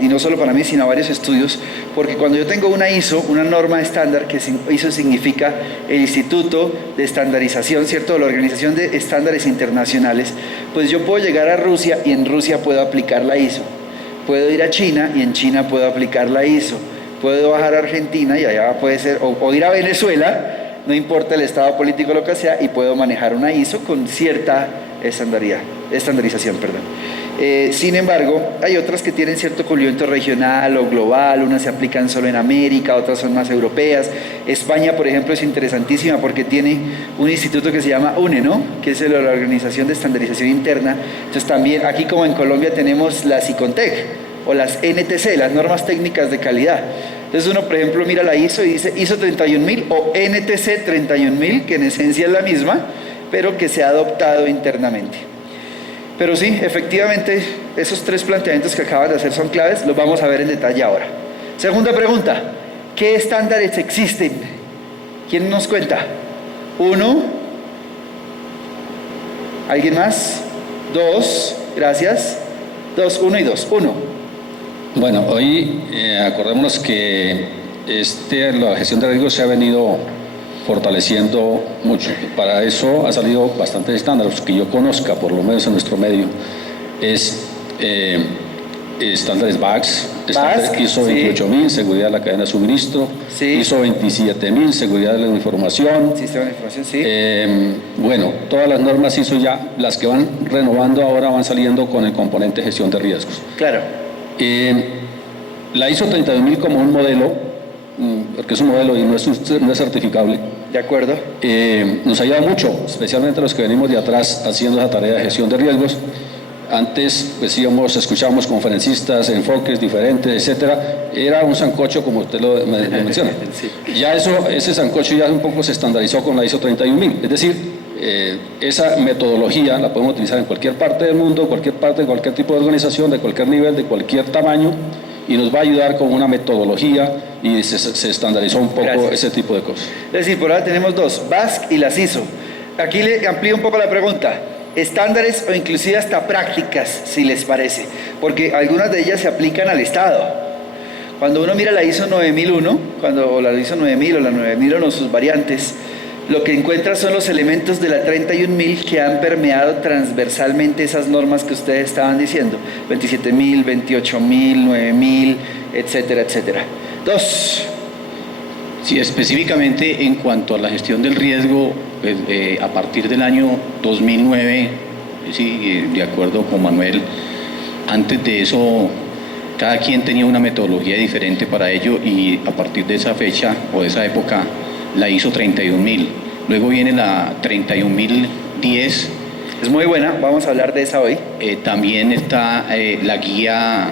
y no solo para mí, sino a varios estudios, porque cuando yo tengo una ISO, una norma estándar, que ISO significa el Instituto de Estandarización, ¿cierto?, la Organización de Estándares Internacionales, pues yo puedo llegar a Rusia y en Rusia puedo aplicar la ISO. Puedo ir a China y en China puedo aplicar la ISO. Puedo bajar a Argentina y allá puede ser, o ir a Venezuela, no importa el estado político o lo que sea, y puedo manejar una ISO con cierta estandarización. Sin embargo, hay otras que tienen cierto cubierto regional o global, unas se aplican solo en América, otras son más europeas. España, por ejemplo, es interesantísima porque tiene un instituto que se llama UNE, ¿no?, que es la Organización de Estandarización Interna. Entonces también, aquí como en Colombia, tenemos las ICONTEC o las NTC, las normas técnicas de calidad. Entonces uno, por ejemplo, mira la ISO y dice ISO 31000 o NTC 31000, que en esencia es la misma, pero que se ha adoptado internamente. Pero sí, efectivamente, esos 3 planteamientos que acaban de hacer son claves, los vamos a ver en detalle ahora. Segunda pregunta, ¿qué estándares existen? ¿Quién nos cuenta? 1, ¿alguien más? 2, gracias. 2, 1 y 2. 1. Bueno, hoy acordémonos que la gestión de riesgos se ha venido fortaleciendo mucho. Para eso ha salido bastantes estándares que yo conozca, por lo menos en nuestro medio. Es estándares BACS, estándares ISO 28000, seguridad de la cadena de suministro, sí, ISO 27000, seguridad de la información. Sistema de información, sí. Bueno, todas las normas ISO ya, las que van renovando ahora van saliendo con el componente gestión de riesgos. Claro. La ISO 32000 como un modelo, porque es un modelo y no es certificable. De acuerdo. Nos ayuda mucho, especialmente los que venimos de atrás haciendo esa tarea de gestión de riesgos. Antes pues escuchábamos conferencistas, enfoques diferentes, etcétera. Era un sancocho, como usted lo menciona. Sí. Ya ese sancocho ya un poco se estandarizó con la ISO 31000. Es decir, esa metodología la podemos utilizar en cualquier parte del mundo, cualquier tipo de organización, de cualquier nivel, de cualquier tamaño, y nos va a ayudar con una metodología y se estandarizó un poco ese tipo de cosas. Es decir, por ahora tenemos 2, BASC y las ISO. Aquí le amplío un poco la pregunta. Estándares o inclusive hasta prácticas, si les parece, porque algunas de ellas se aplican al Estado. Cuando uno mira la ISO 9001, o la ISO 9000 o la 9001, sus variantes, lo que encuentra son los elementos de la 31.000 que han permeado transversalmente esas normas que ustedes estaban diciendo, 27.000, 28.000, 9.000, etcétera, etcétera. 2. Sí, específicamente en cuanto a la gestión del riesgo, pues, a partir del año 2009, sí, de acuerdo con Manuel, antes de eso cada quien tenía una metodología diferente para ello y a partir de esa fecha o de esa época la ISO 31.000. Luego viene la 31.010. Es muy buena, vamos a hablar de esa hoy. También está la guía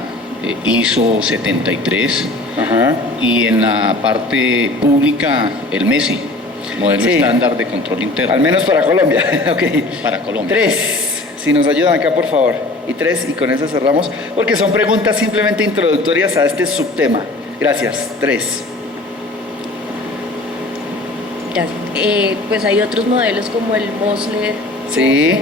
ISO 73. Ajá. Y en la parte pública el MESI, modelo Sí. estándar de control interno. Al menos para Colombia. Ok. Para Colombia. 3. Si nos ayudan acá, por favor. Y 3, y con eso cerramos, porque son preguntas simplemente introductorias a este subtema. Gracias. 3. Gracias. Pues hay otros modelos como el Mosler. Sí.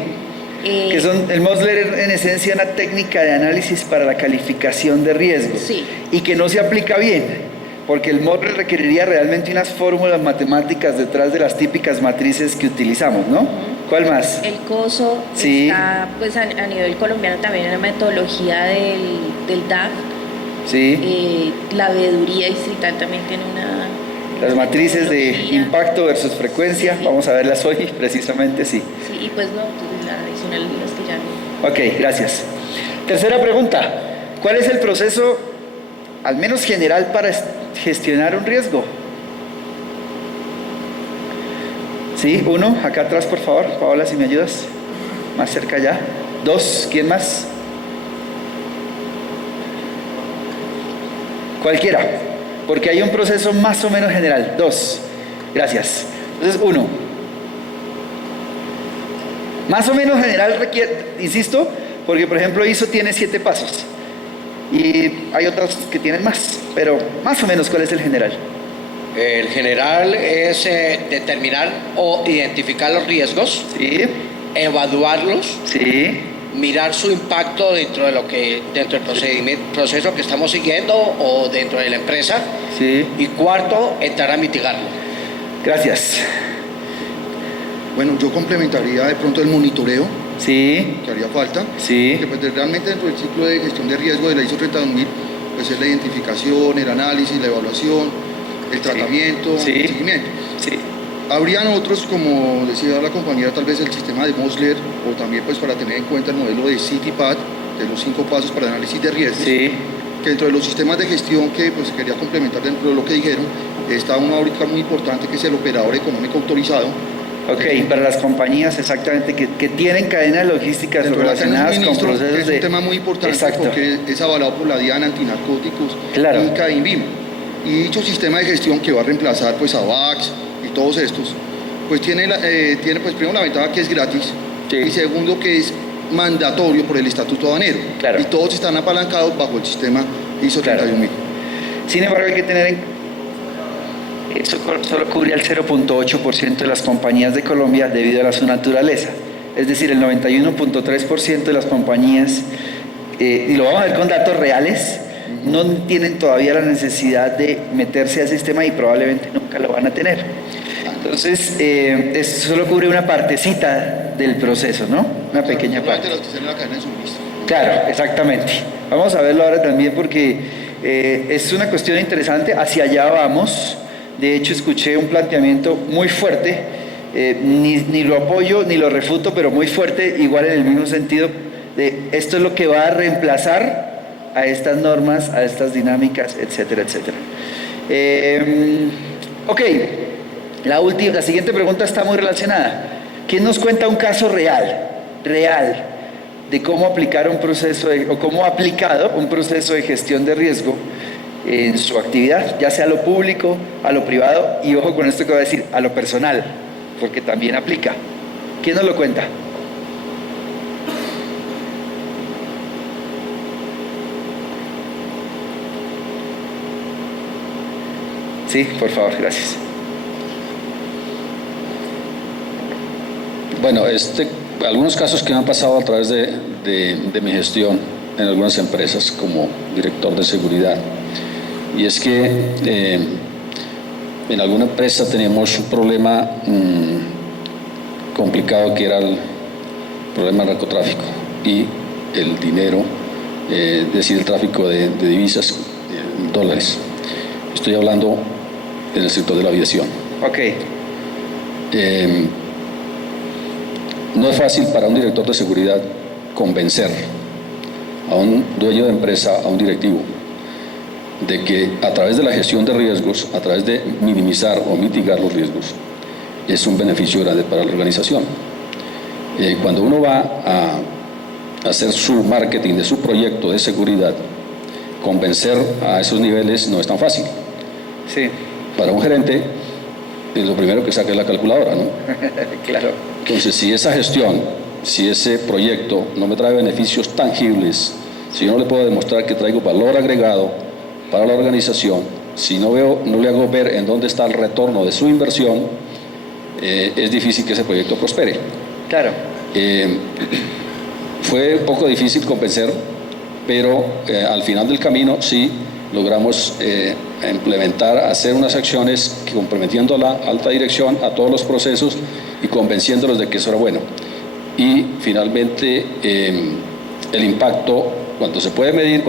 Que son, el Mosler en esencia una técnica de análisis para la calificación de riesgos. Sí. Y que no se aplica bien, porque el Mosler requeriría realmente unas fórmulas matemáticas detrás de las típicas matrices que utilizamos, ¿no? ¿Cuál más? El COSO Sí. está, pues a nivel colombiano también en la metodología del DAF. Sí. La veeduría distrital también tiene una... Las matrices de metodología. impacto versus frecuencia, Sí. vamos a verlas hoy, precisamente, sí. Sí, y pues no, pues la adicional de las que ya... Ok, gracias. Tercera pregunta. ¿Cuál es el proceso, al menos general, para gestionar un riesgo? Sí, 1, acá atrás, por favor. Paola, si me ayudas. Más cerca ya. 2, ¿quién más? Cualquiera, porque hay un proceso más o menos general. 2, gracias. Entonces, 1. Más o menos general requiere, insisto, porque por ejemplo ISO tiene 7 pasos y hay otras que tienen más, pero más o menos, ¿cuál es el general? El general es determinar o identificar los riesgos, Sí, evaluarlos, sí, mirar su impacto dentro del proceso que estamos siguiendo o dentro de la empresa. sí, Y cuarto, entrar a mitigarlo. gracias. Bueno, yo complementaría de pronto el monitoreo, Sí, que haría falta, sí, que pues realmente dentro del ciclo de gestión de riesgo de la ISO 32000, pues es la identificación, el análisis, la evaluación, el tratamiento, Sí. el seguimiento. sí, Habrían otros, como decía la compañera, tal vez el sistema de Mosler, o también pues para tener en cuenta el modelo de CityPad, de los 5 pasos para el análisis de riesgos, sí, que dentro de los sistemas de gestión que pues quería complementar dentro de lo que dijeron, está una ahorita muy importante que es el operador económico autorizado. ok, para las compañías exactamente que tienen cadenas logísticas Dentro de la cadena de relacionadas con suministro, procesos es de... un tema muy importante Exacto. porque es avalado por la DIAN antinarcóticos, Claro. INCA, INVIMA. Y dicho sistema de gestión que va a reemplazar pues a VAX y todos estos, pues tiene pues primero la ventaja que es gratis, Sí. y segundo que es mandatorio por el estatuto aduanero. Claro. Y todos están apalancados bajo el sistema ISO Claro. 31000. Sin embargo, hay que tener en eso solo cubre al 0.8% de las compañías de Colombia debido a su naturaleza. Es decir, el 91.3% de las compañías, y lo vamos a ver con datos reales, no tienen todavía la necesidad de meterse al sistema y probablemente nunca lo van a tener. Entonces, eso solo cubre una partecita del proceso, ¿no? Una pequeña parte. De los que están en la cadena de suministro. Claro, exactamente. Vamos a verlo ahora también porque es una cuestión interesante, hacia allá vamos. De hecho, escuché un planteamiento muy fuerte, ni lo apoyo ni lo refuto, pero muy fuerte, igual en el mismo sentido, de esto es lo que va a reemplazar a estas normas, a estas dinámicas, etcétera, etcétera. Ok, la siguiente pregunta está muy relacionada. ¿Quién nos cuenta un caso real, de cómo aplicar un proceso o cómo ha aplicado un proceso de gestión de riesgo en su actividad, ya sea a lo público, a lo privado, y ojo con esto que voy a decir, a lo personal, porque también aplica? ¿Quién nos lo cuenta? Sí, por favor, gracias. Bueno, algunos casos que me han pasado a través de mi gestión en algunas empresas como director de seguridad, y es que en alguna empresa teníamos un problema complicado que era el problema del narcotráfico y el dinero, es decir, el tráfico de divisas, dólares. Estoy hablando en el sector de la aviación. Ok. No es fácil para un director de seguridad convencer a un dueño de empresa, a un directivo, de que a través de la gestión de riesgos, a través de minimizar o mitigar los riesgos, es un beneficio grande para la organización. Cuando uno va a hacer su marketing de su proyecto de seguridad, convencer a esos niveles no es tan fácil. Sí. Para un gerente, lo primero que saca es la calculadora, ¿no? Claro. Entonces, si esa gestión, si ese proyecto no me trae beneficios tangibles, si yo no le puedo demostrar que traigo valor agregado para la organización, si no le hago ver en dónde está el retorno de su inversión, es difícil que ese proyecto prospere. Claro. Fue un poco difícil convencer, pero al final del camino sí logramos implementar, hacer unas acciones que comprometiendo a la alta dirección, a todos los procesos y convenciéndolos de que eso era bueno. Y finalmente el impacto, cuando se puede medir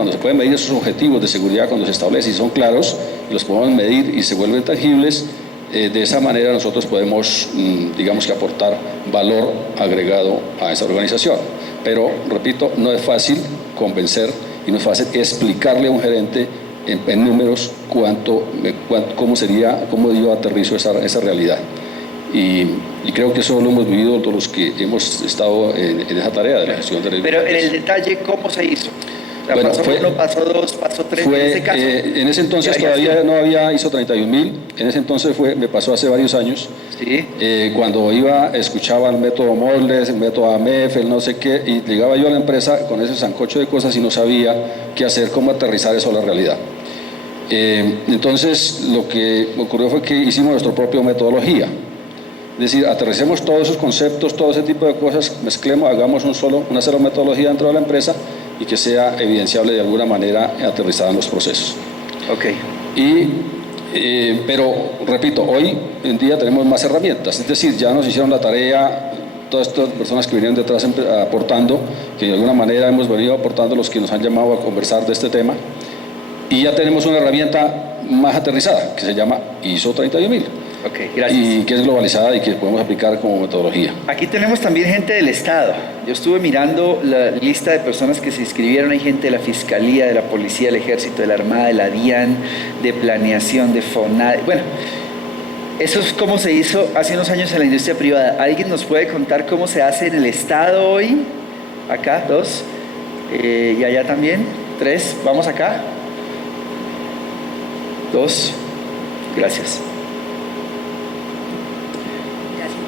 esos objetivos de seguridad, cuando se establece y son claros, y los podemos medir y se vuelven tangibles, de esa manera nosotros podemos, digamos que aportar valor agregado a esa organización. Pero, repito, no es fácil convencer y no es fácil explicarle a un gerente en números cómo yo aterrizo esa realidad. Y creo que eso lo hemos vivido todos los que hemos estado en esa tarea de la gestión de riesgos. Pero en el detalle, ¿cómo se hizo? Bueno, paso 1, paso 2, paso 3 en ese caso. En ese entonces todavía no había ISO 31000, en ese entonces me pasó hace varios años, sí. Cuando escuchaba el método Moeller, el método AMF, el no sé qué, y llegaba yo a la empresa con ese sancocho de cosas y no sabía qué hacer, cómo aterrizar eso a la realidad. Entonces lo que ocurrió fue que hicimos nuestra propia metodología. Es decir, aterricemos todos esos conceptos, todo ese tipo de cosas, mezclemos, hagamos una sola metodología dentro de la empresa y que sea evidenciable de alguna manera aterrizada en los procesos. Ok. Pero, repito, hoy en día tenemos más herramientas, es decir, ya nos hicieron la tarea todas estas personas que vinieron detrás aportando, que de alguna manera hemos venido aportando los que nos han llamado a conversar de este tema, y ya tenemos una herramienta más aterrizada que se llama ISO 31000. Ok, gracias. Y que es globalizada y que podemos aplicar como metodología. Aquí tenemos también gente del Estado. Yo estuve mirando la lista de personas que se inscribieron. Hay gente de la Fiscalía, de la Policía, del Ejército, de la Armada, de la DIAN, de Planeación, de FONADE. Bueno, eso es como se hizo hace unos años en la industria privada. ¿Alguien nos puede contar cómo se hace en el Estado hoy? Acá, 2. Y allá también, 3. Vamos acá. 2. Gracias.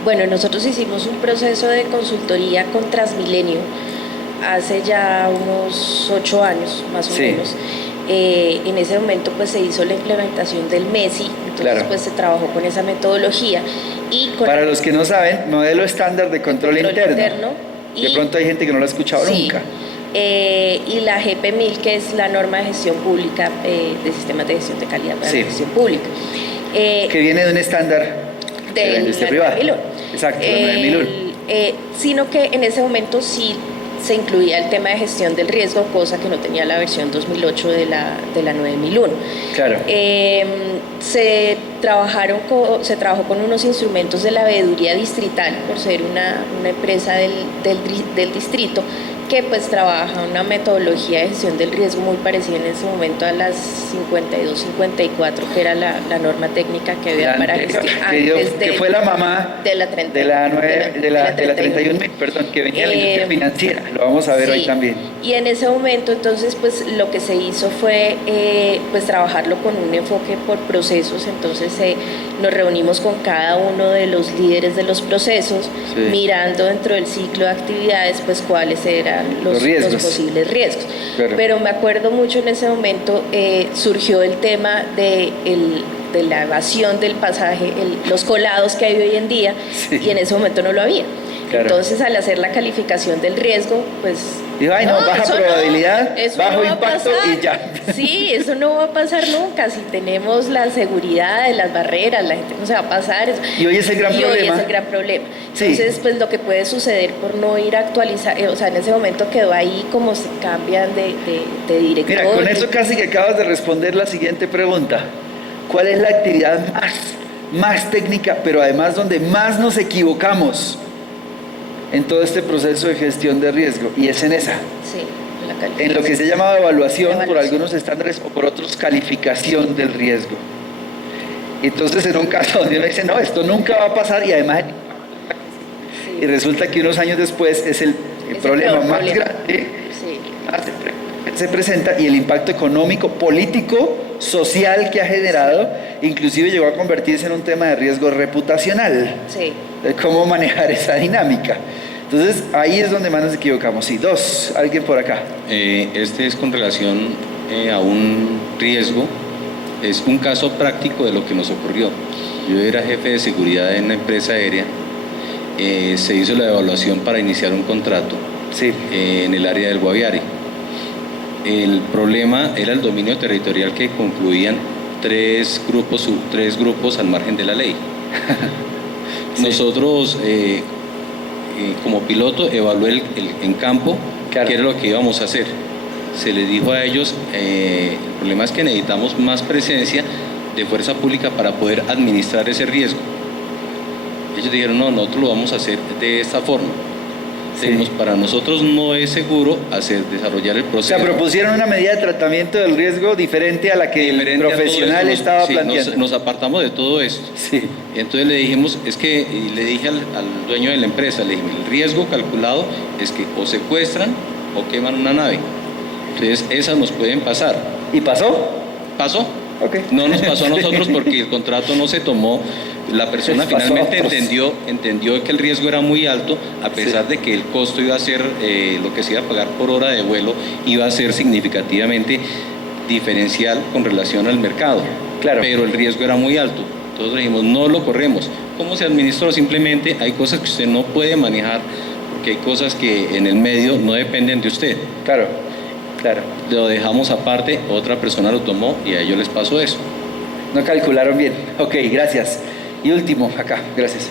Bueno, nosotros hicimos un proceso de consultoría con Transmilenio hace ya unos 8 años, más o menos. En ese momento pues se hizo la implementación del MESI, entonces claro. Pues se trabajó con esa metodología. Y con para los que no saben, modelo estándar de control interno. De pronto hay gente que no lo ha escuchado nunca. Y la GP1000, que es la norma de gestión pública, de sistemas de gestión de calidad para la gestión pública. Que viene de un estándar de la industria privada. Exacto, la 9001. Sino que en ese momento sí se incluía el tema de gestión del riesgo, cosa que no tenía la versión 2008 de la 9001. Claro. Se trabajó con unos instrumentos de la veeduría distrital, por ser una empresa del distrito, que pues trabaja una metodología de gestión del riesgo muy parecida en ese momento a las 52-54, que era la norma técnica que había para gestión que fue la mamá de la 31, perdón, que venía de la industria financiera. Lo vamos a ver hoy también. Y en ese momento entonces pues lo que se hizo fue pues trabajarlo con un enfoque por procesos. Entonces nos reunimos con cada uno de los líderes de los procesos, mirando dentro del ciclo de actividades pues cuáles eran los posibles riesgos. Claro. Pero me acuerdo mucho en ese momento surgió el tema de la evasión del pasaje, los colados que hay hoy en día, y en ese momento no lo había. Claro. Entonces, al hacer la calificación del riesgo, pues... Digo, ay, no, baja eso probabilidad, eso bajo no va a impacto pasar. y ya. Sí, eso no va a pasar nunca. Si tenemos la seguridad de las barreras, la gente no se va a pasar. Y hoy es el gran y problema. hoy es el gran problema. Sí. Entonces, pues lo que puede suceder por no ir a actualizar, o sea, en ese momento quedó ahí como se cambian de director. Mira, con esto casi que acabas de responder la siguiente pregunta. ¿Cuál es la actividad más técnica, pero además donde más nos equivocamos en todo este proceso de gestión de riesgo? Y es en esa. Sí, la calificación. En lo que se llama evaluación por Evaluación. algunos estándares o por otros calificación del riesgo. Entonces, en un caso donde uno dice, no, esto nunca va a pasar y además... Sí. Y resulta que unos años después es el problema peor más problema. grande Sí. se presenta y el impacto económico, político, social que ha generado, inclusive llegó a convertirse en un tema de riesgo reputacional. Sí. De cómo manejar esa dinámica. Entonces, ahí es donde más nos equivocamos. Sí, dos, alguien por acá. Este es con relación a un riesgo, es un caso práctico de lo que nos ocurrió. Yo era jefe de seguridad en una empresa aérea, se hizo la evaluación para iniciar un contrato Sí. en el área del Guaviare. El problema era el dominio territorial que concluían tres grupos al margen de la ley. Sí. Nosotros, como piloto, evalué en campo Claro. qué era lo que íbamos a hacer. Se les dijo a ellos, el problema es que necesitamos más presencia de fuerza pública para poder administrar ese riesgo. Ellos dijeron, no, nosotros lo vamos a hacer de esta forma. Sí. Dijimos, para nosotros no es seguro desarrollar el O proceso. sea, propusieron una medida de tratamiento del riesgo diferente a la que Diferente el a todo profesional esto, estaba sí, planteando. nos apartamos de todo esto. Sí. Y entonces le dijimos, y le dije al dueño de la empresa, le dije, el riesgo calculado es que o secuestran o queman una nave. Entonces esas nos pueden pasar. ¿Y pasó? ¿Pasó? Ok. No nos pasó a nosotros porque el contrato no se tomó. La persona Les pasó a finalmente otros. entendió que el riesgo era muy alto, a pesar de que el costo iba a ser, lo que se iba a pagar por hora de vuelo, iba a ser significativamente diferencial con relación al mercado. Claro. Pero el riesgo era muy alto. Entonces dijimos, no lo corremos. ¿Cómo se administró? Simplemente hay cosas que usted no puede manejar, porque hay cosas que en el medio no dependen de usted. Claro, claro. Lo dejamos aparte, otra persona lo tomó y a ellos les pasó eso. No calcularon bien. Ok, gracias. Y último, acá, gracias.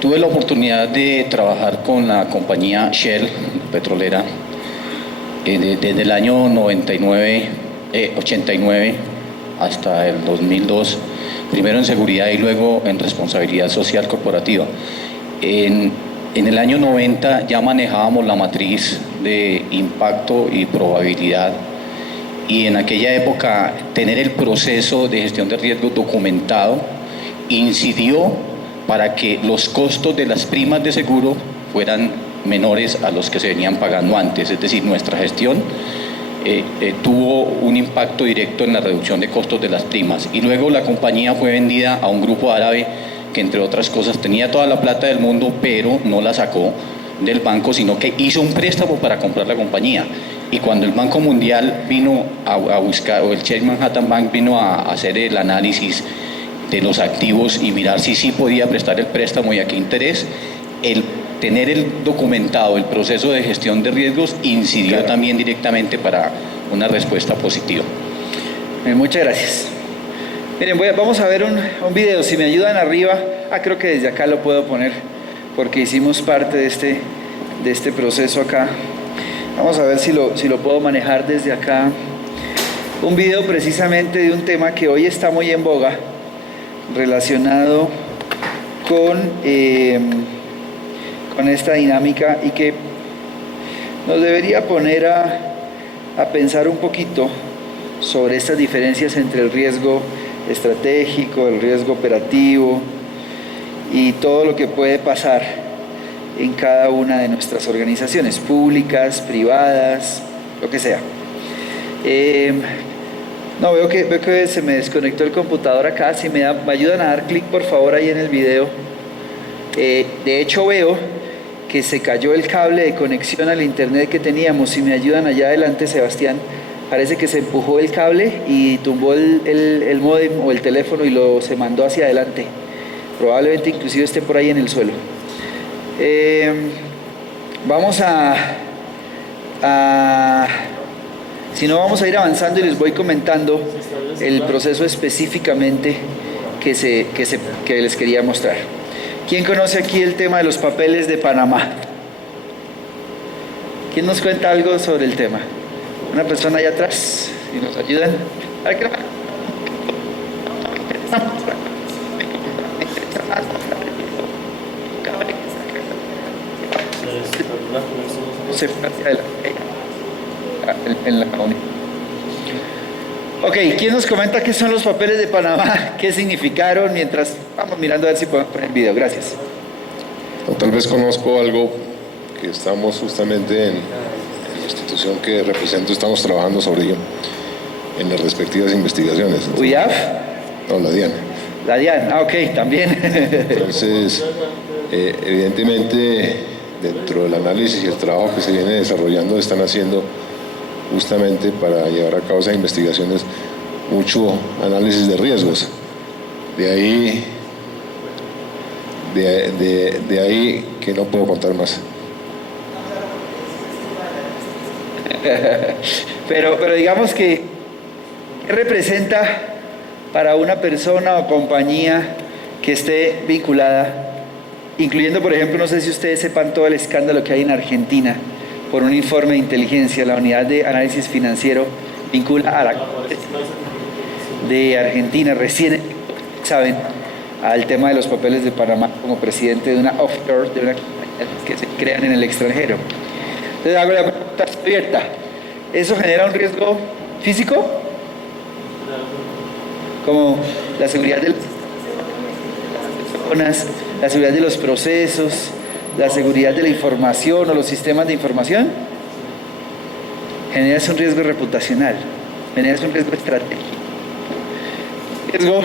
Tuve la oportunidad de trabajar con la compañía Shell, petrolera, desde el año 89 hasta el 2002, primero en seguridad y luego en responsabilidad social corporativa. En el año 90 ya manejábamos la matriz de impacto y probabilidad, y en aquella época tener el proceso de gestión de riesgo documentado incidió para que los costos de las primas de seguro fueran menores a los que se venían pagando antes. Es decir, nuestra gestión tuvo un impacto directo en la reducción de costos de las primas. Y luego la compañía fue vendida a un grupo árabe que, entre otras cosas, tenía toda la plata del mundo, pero no la sacó del banco, sino que hizo un préstamo para comprar la compañía. Y cuando el Banco Mundial vino a buscar, o el Chase Manhattan Bank vino a hacer el análisis de los activos y mirar si sí podía prestar el préstamo y a qué interés, el tener documentado el proceso de gestión de riesgos incidió Claro. también directamente para una respuesta positiva. Muchas gracias. Miren, vamos a ver un video. Si me ayudan arriba, creo que desde acá lo puedo poner, porque hicimos parte de este proceso acá. Vamos a ver si lo puedo manejar desde acá. Un video precisamente de un tema que hoy está muy en boga, relacionado con esta dinámica y que nos debería poner a pensar un poquito sobre estas diferencias entre el riesgo estratégico, el riesgo operativo y todo lo que puede pasar en cada una de nuestras organizaciones públicas, privadas, lo que sea. No, veo que se me desconectó el computador acá. Si me ayudan a dar clic por favor ahí en el video. De hecho veo que se cayó el cable de conexión al internet que teníamos. Si me ayudan allá adelante, Sebastián, parece que se empujó el cable y tumbó el módem o el teléfono y se mandó hacia adelante. Probablemente inclusive esté por ahí en el suelo. Vamos si no, vamos a ir avanzando y les voy comentando el proceso específicamente que les quería mostrar. ¿Quién conoce aquí el tema de los papeles de Panamá? ¿Quién nos cuenta algo sobre el tema? Una persona allá atrás, si nos ayudan. A ver, Ok, ¿quién nos comenta qué son los papeles de Panamá? ¿Qué significaron? Mientras vamos mirando a ver si podemos poner el video. Gracias. O tal vez conozco algo que estamos justamente en la institución que represento, estamos trabajando sobre ello en las respectivas investigaciones. ¿UIAF? No, la DIAN. La DIAN, ok, también. Entonces, evidentemente, dentro del análisis y el trabajo que se viene desarrollando, están haciendo justamente para llevar a cabo esas investigaciones mucho análisis de riesgos. De ahí que no puedo contar más. Pero digamos que, ¿qué representa para una persona o compañía que esté vinculada, incluyendo, por ejemplo, no sé si ustedes sepan todo el escándalo que hay en Argentina por un informe de inteligencia, la unidad de análisis financiero vincula a la de Argentina, recién saben, al tema de los papeles de Panamá como presidente de una offshore, de una que se crean en el extranjero. Entonces hago la pregunta abierta, ¿eso genera un riesgo físico? Como la seguridad de las personas, la seguridad de los procesos, la seguridad de la información o los sistemas de información. Genera un riesgo reputacional, genera un riesgo estratégico. Riesgo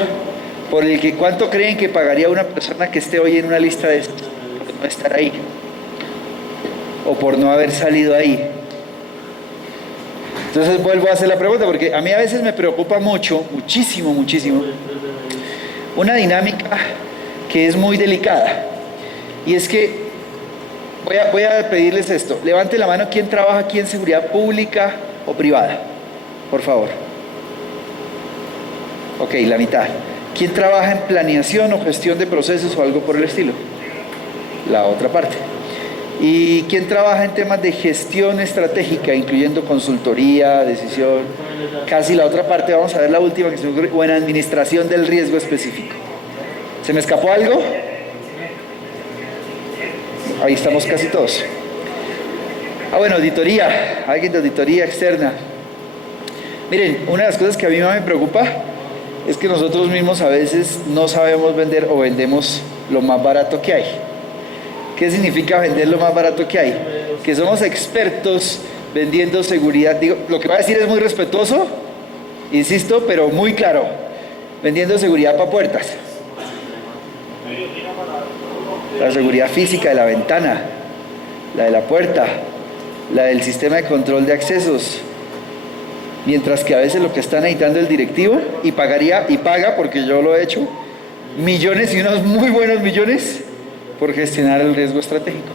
por el que ¿cuánto creen que pagaría una persona que esté hoy en una lista de por no estar ahí? O por no haber salido ahí. Entonces vuelvo a hacer la pregunta, porque a mí a veces me preocupa muchísimo, una dinámica que es muy delicada. Y es que, voy a pedirles esto, levante la mano quién trabaja aquí en seguridad pública o privada, por favor. Ok, la mitad. ¿Quién trabaja en planeación o gestión de procesos o algo por el estilo? La otra parte. ¿Y quién trabaja en temas de gestión estratégica, incluyendo consultoría, decisión? Casi la otra parte, vamos a ver la última que se me ocurre, o en administración del riesgo específico. ¿Se me escapó algo? Ahí estamos casi todos. Bueno, auditoría, alguien de auditoría externa. Miren, una de las cosas que a mí más me preocupa es que nosotros mismos a veces no sabemos vender o vendemos lo más barato que hay. ¿Qué significa vender lo más barato que hay? Que somos expertos vendiendo seguridad. Digo, lo que voy a decir es muy respetuoso, insisto, pero muy claro. Vendiendo seguridad para puertas. La seguridad física de la ventana, la de la puerta, la del sistema de control de accesos. Mientras que a veces lo que está necesitando el directivo, y paga, porque yo lo he hecho, millones y unos muy buenos millones por gestionar el riesgo estratégico.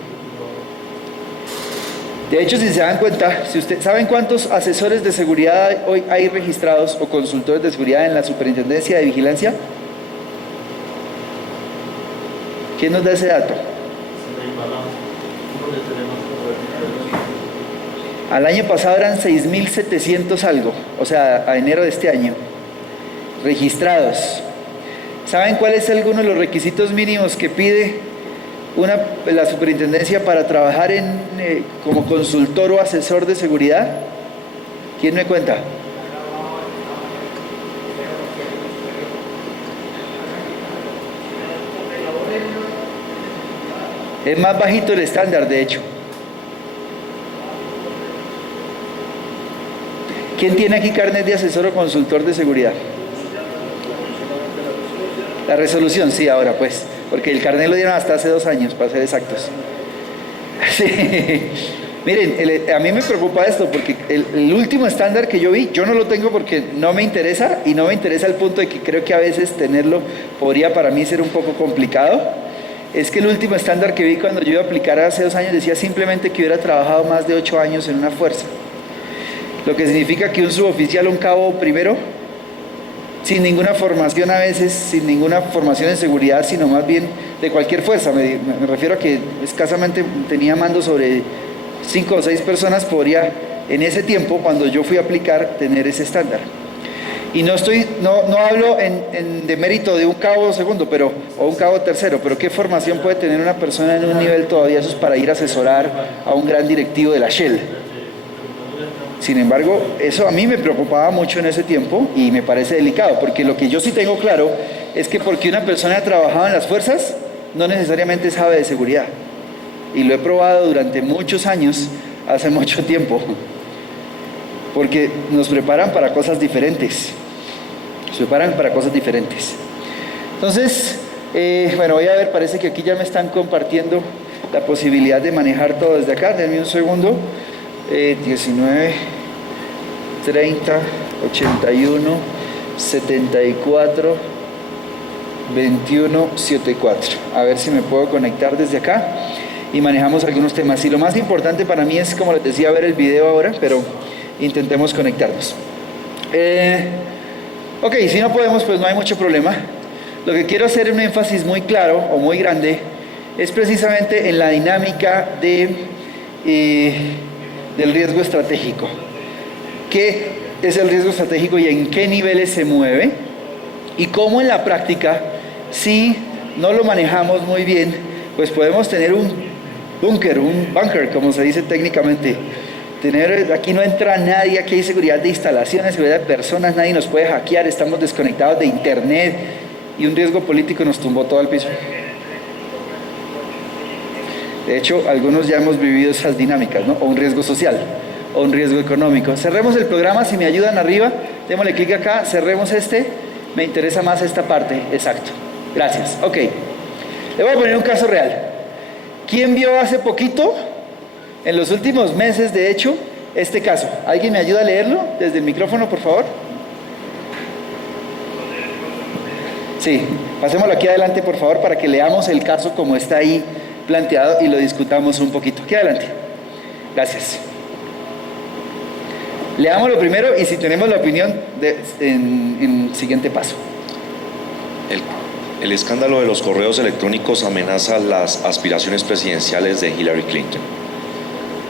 De hecho, si se dan cuenta, ¿saben cuántos asesores de seguridad hoy hay registrados o consultores de seguridad en la Superintendencia de Vigilancia? ¿Quién nos da ese dato? Al año pasado eran 6.700 algo, o sea, a enero de este año, registrados. ¿Saben cuál es alguno de los requisitos mínimos que pide la superintendencia para trabajar como consultor o asesor de seguridad? ¿Quién me cuenta? Es más bajito el estándar, de hecho. ¿Quién tiene aquí carnet de asesor o consultor de seguridad? La resolución, sí, ahora pues, porque el carnet lo dieron hasta hace 2 años, para ser exactos. Sí. Miren, a mí me preocupa esto, porque el último estándar que yo vi, yo no lo tengo porque no me interesa, y no me interesa al punto de que creo que a veces tenerlo podría para mí ser un poco complicado. es que el último estándar que vi cuando yo iba a aplicar hace 2 años decía simplemente que hubiera trabajado más de 8 años en una fuerza. Lo que significa que un suboficial, un cabo primero, sin ninguna formación a veces, sin ninguna formación en seguridad, sino más bien de cualquier fuerza, me refiero a que escasamente tenía mando sobre 5 o 6 personas, podría en ese tiempo, cuando yo fui a aplicar, tener ese estándar. Y no hablo de mérito de un cabo segundo, o un cabo tercero, pero ¿qué formación puede tener una persona en un nivel todavía? Eso es para ir a asesorar a un gran directivo de la Shell. Sin embargo, eso a mí me preocupaba mucho en ese tiempo y me parece delicado, porque lo que yo sí tengo claro es que porque una persona ha trabajado en las fuerzas, no necesariamente sabe de seguridad. Y lo he probado durante muchos años, hace mucho tiempo, porque nos preparan para cosas diferentes. Nos preparan para cosas diferentes. Entonces, bueno, voy a ver, parece que aquí ya me están compartiendo la posibilidad de manejar todo desde acá. Denme un segundo. 19, 30, 81, 74, 21, 74. A ver si me puedo conectar desde acá y manejamos algunos temas. Y lo más importante para mí es, como les decía, ver el video ahora, pero intentemos conectarnos. Ok, si no podemos, pues no hay mucho problema. Lo que quiero hacer un énfasis muy claro o muy grande es precisamente en la dinámica del riesgo estratégico. ¿Qué es el riesgo estratégico y en qué niveles se mueve? Y cómo en la práctica, si no lo manejamos muy bien, pues podemos tener un bunker, como se dice técnicamente. Aquí no entra nadie, aquí hay seguridad de instalaciones, seguridad de personas, nadie nos puede hackear, estamos desconectados de internet y un riesgo político nos tumbó todo al piso. De hecho, algunos ya hemos vivido esas dinámicas, ¿no? O un riesgo social, o un riesgo económico. Cerremos el programa, si me ayudan arriba, démosle clic acá, cerremos me interesa más esta parte, exacto. Gracias, ok. Le voy a poner un caso real. ¿Quién vio hace poquito, en los últimos meses de hecho, este caso? ¿Alguien me ayuda a leerlo desde el micrófono, por favor? Sí, pasémoslo aquí adelante, por favor, para que leamos el caso como está ahí planteado y lo discutamos un poquito. Aquí adelante. Gracias. Leámoslo primero y si tenemos la opinión en siguiente paso. El escándalo de los correos electrónicos amenaza las aspiraciones presidenciales de Hillary Clinton.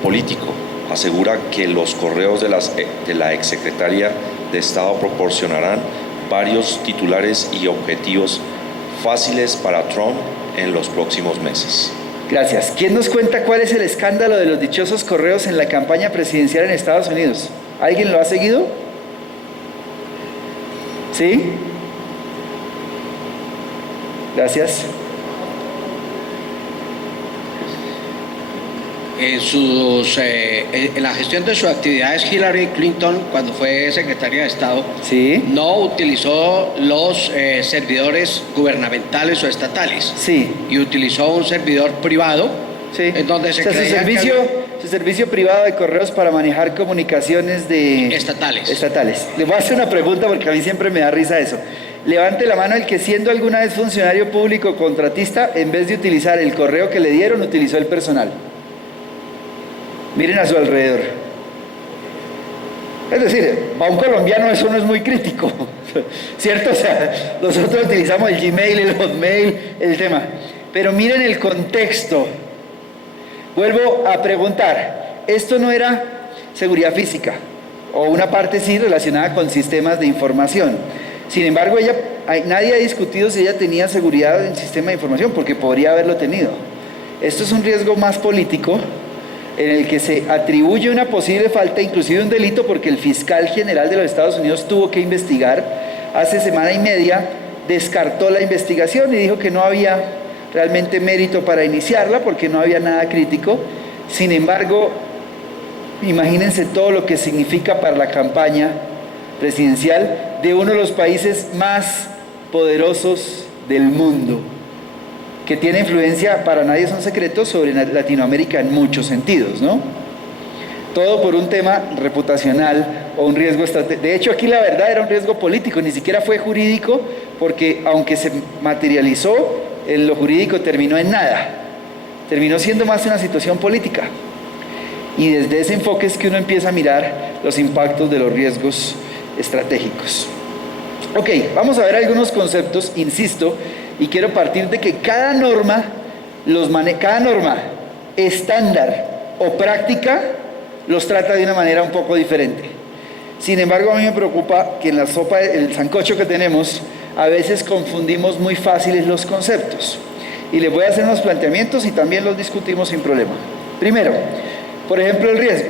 Político asegura que los correos de la exsecretaria de Estado proporcionarán varios titulares y objetivos fáciles para Trump en los próximos meses. Gracias. ¿Quién nos cuenta cuál es el escándalo de los dichosos correos en la campaña presidencial en Estados Unidos? ¿Alguien lo ha seguido? ¿Sí? Gracias. En la gestión de sus actividades, Hillary Clinton, cuando fue secretaria de Estado, ¿sí?, no utilizó los servidores gubernamentales o estatales. Sí. Y utilizó un servidor privado, sí, en donde se creía su servicio privado de correos para manejar comunicaciones estatales. Le voy a hacer una pregunta porque a mí siempre me da risa eso. Levante la mano el que, siendo alguna vez funcionario público o contratista, en vez de utilizar el correo que le dieron, utilizó el personal. Miren a su alrededor. Es decir, para un colombiano eso no es muy crítico, ¿cierto? O sea, nosotros utilizamos el Gmail, el Hotmail, el tema. Pero miren el contexto. Vuelvo a preguntar, esto no era seguridad física, o una parte sí relacionada con sistemas de información. Sin embargo, nadie ha discutido si ella tenía seguridad en sistema de información, porque podría haberlo tenido. Esto es un riesgo más político, en el que se atribuye una posible falta, inclusive un delito, porque el fiscal general de los Estados Unidos tuvo que investigar. Hace semana y media descartó la investigación y dijo que no había realmente mérito para iniciarla porque no había nada crítico. Sin embargo, imagínense todo lo que significa para la campaña presidencial de uno de los países más poderosos del mundo, que tiene influencia, para nadie es un secreto, sobre Latinoamérica en muchos sentidos, ¿no? Todo por un tema reputacional o un riesgo estratégico. De hecho, aquí la verdad era un riesgo político, ni siquiera fue jurídico, porque aunque se materializó en lo jurídico terminó en nada, terminó siendo más una situación política. Y desde ese enfoque es que uno empieza a mirar los impactos de los riesgos estratégicos. Ok, vamos a ver algunos conceptos, insisto, y quiero partir de que cada norma estándar o práctica los trata de una manera un poco diferente. Sin embargo, a mí me preocupa que en la sopa, el sancocho que tenemos, a veces confundimos muy fáciles los conceptos. Y les voy a hacer unos planteamientos y también los discutimos sin problema. Primero, por ejemplo, el riesgo.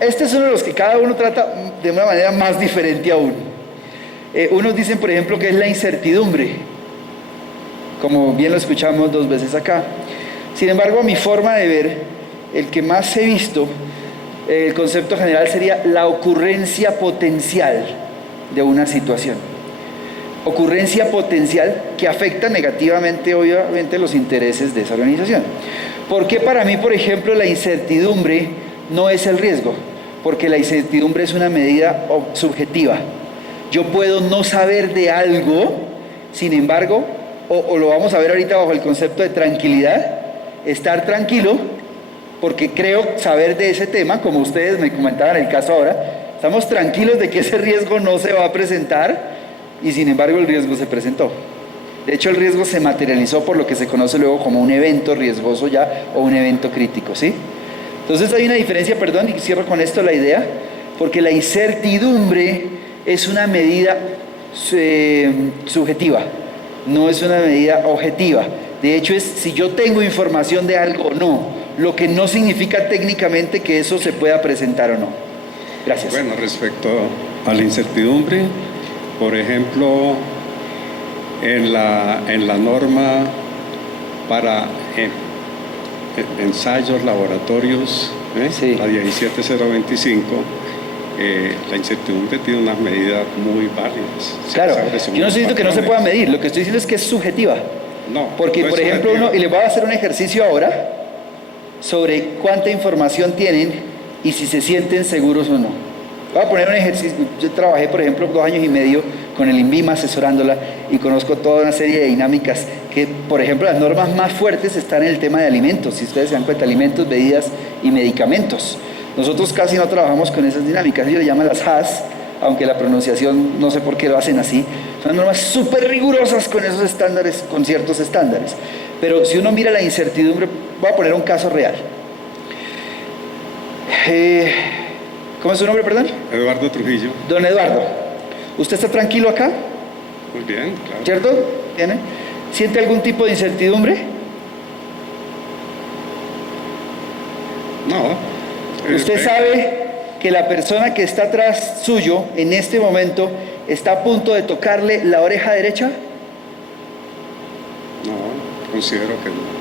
Este es uno de los que cada uno trata de una manera más diferente aún. Unos dicen, por ejemplo, que es la incertidumbre, como bien lo escuchamos 2 veces acá. Sin embargo, a mi forma de ver, el que más he visto, el concepto general sería la ocurrencia potencial de una situación. Ocurrencia potencial que afecta negativamente, obviamente, los intereses de esa organización. ¿Por qué para mí, por ejemplo, la incertidumbre no es el riesgo? Porque la incertidumbre es una medida subjetiva. Yo puedo no saber de algo, sin embargo, o lo vamos a ver ahorita bajo el concepto de tranquilidad, estar tranquilo, porque creo saber de ese tema, como ustedes me comentaban el caso ahora, estamos tranquilos de que ese riesgo no se va a presentar, y sin embargo el riesgo se presentó. De hecho, el riesgo se materializó por lo que se conoce luego como un evento riesgoso ya, o un evento crítico, ¿sí? Entonces hay una diferencia, perdón, y cierro con esto la idea, porque la incertidumbre es una medida subjetiva, no es una medida objetiva. De hecho, es si yo tengo información de algo o no, lo que no significa técnicamente que eso se pueda presentar o no. Gracias. Bueno, respecto a la incertidumbre, por ejemplo, en la norma para ensayos, laboratorios, sí, la 17025, la incertidumbre tiene unas medidas muy válidas. Claro, yo no estoy diciendo que no se pueda medir, lo que estoy diciendo es que es subjetiva. No, porque, no por es ejemplo, subjetiva. y les voy a hacer un ejercicio ahora sobre cuánta información tienen y si se sienten seguros o no. Voy a poner un ejercicio. Yo trabajé, por ejemplo, 2 años y medio con el INVIMA asesorándola y conozco toda una serie de dinámicas que, por ejemplo, las normas más fuertes están en el tema de alimentos. Si ustedes se dan cuenta, alimentos, bebidas y medicamentos. Nosotros casi no trabajamos con esas dinámicas. Ellos le llaman las HAS, aunque la pronunciación no sé por qué lo hacen así. Son normas súper rigurosas con esos estándares, con ciertos estándares. Pero si uno mira la incertidumbre, voy a poner un caso real. ¿Cómo es su nombre, perdón? Eduardo Trujillo. Don Eduardo, ¿usted está tranquilo acá? Muy bien, claro. ¿Cierto? ¿Tiene? ¿Siente algún tipo de incertidumbre? No. ¿Usted sabe que la persona que está atrás suyo en este momento está a punto de tocarle la oreja derecha? No, considero que no.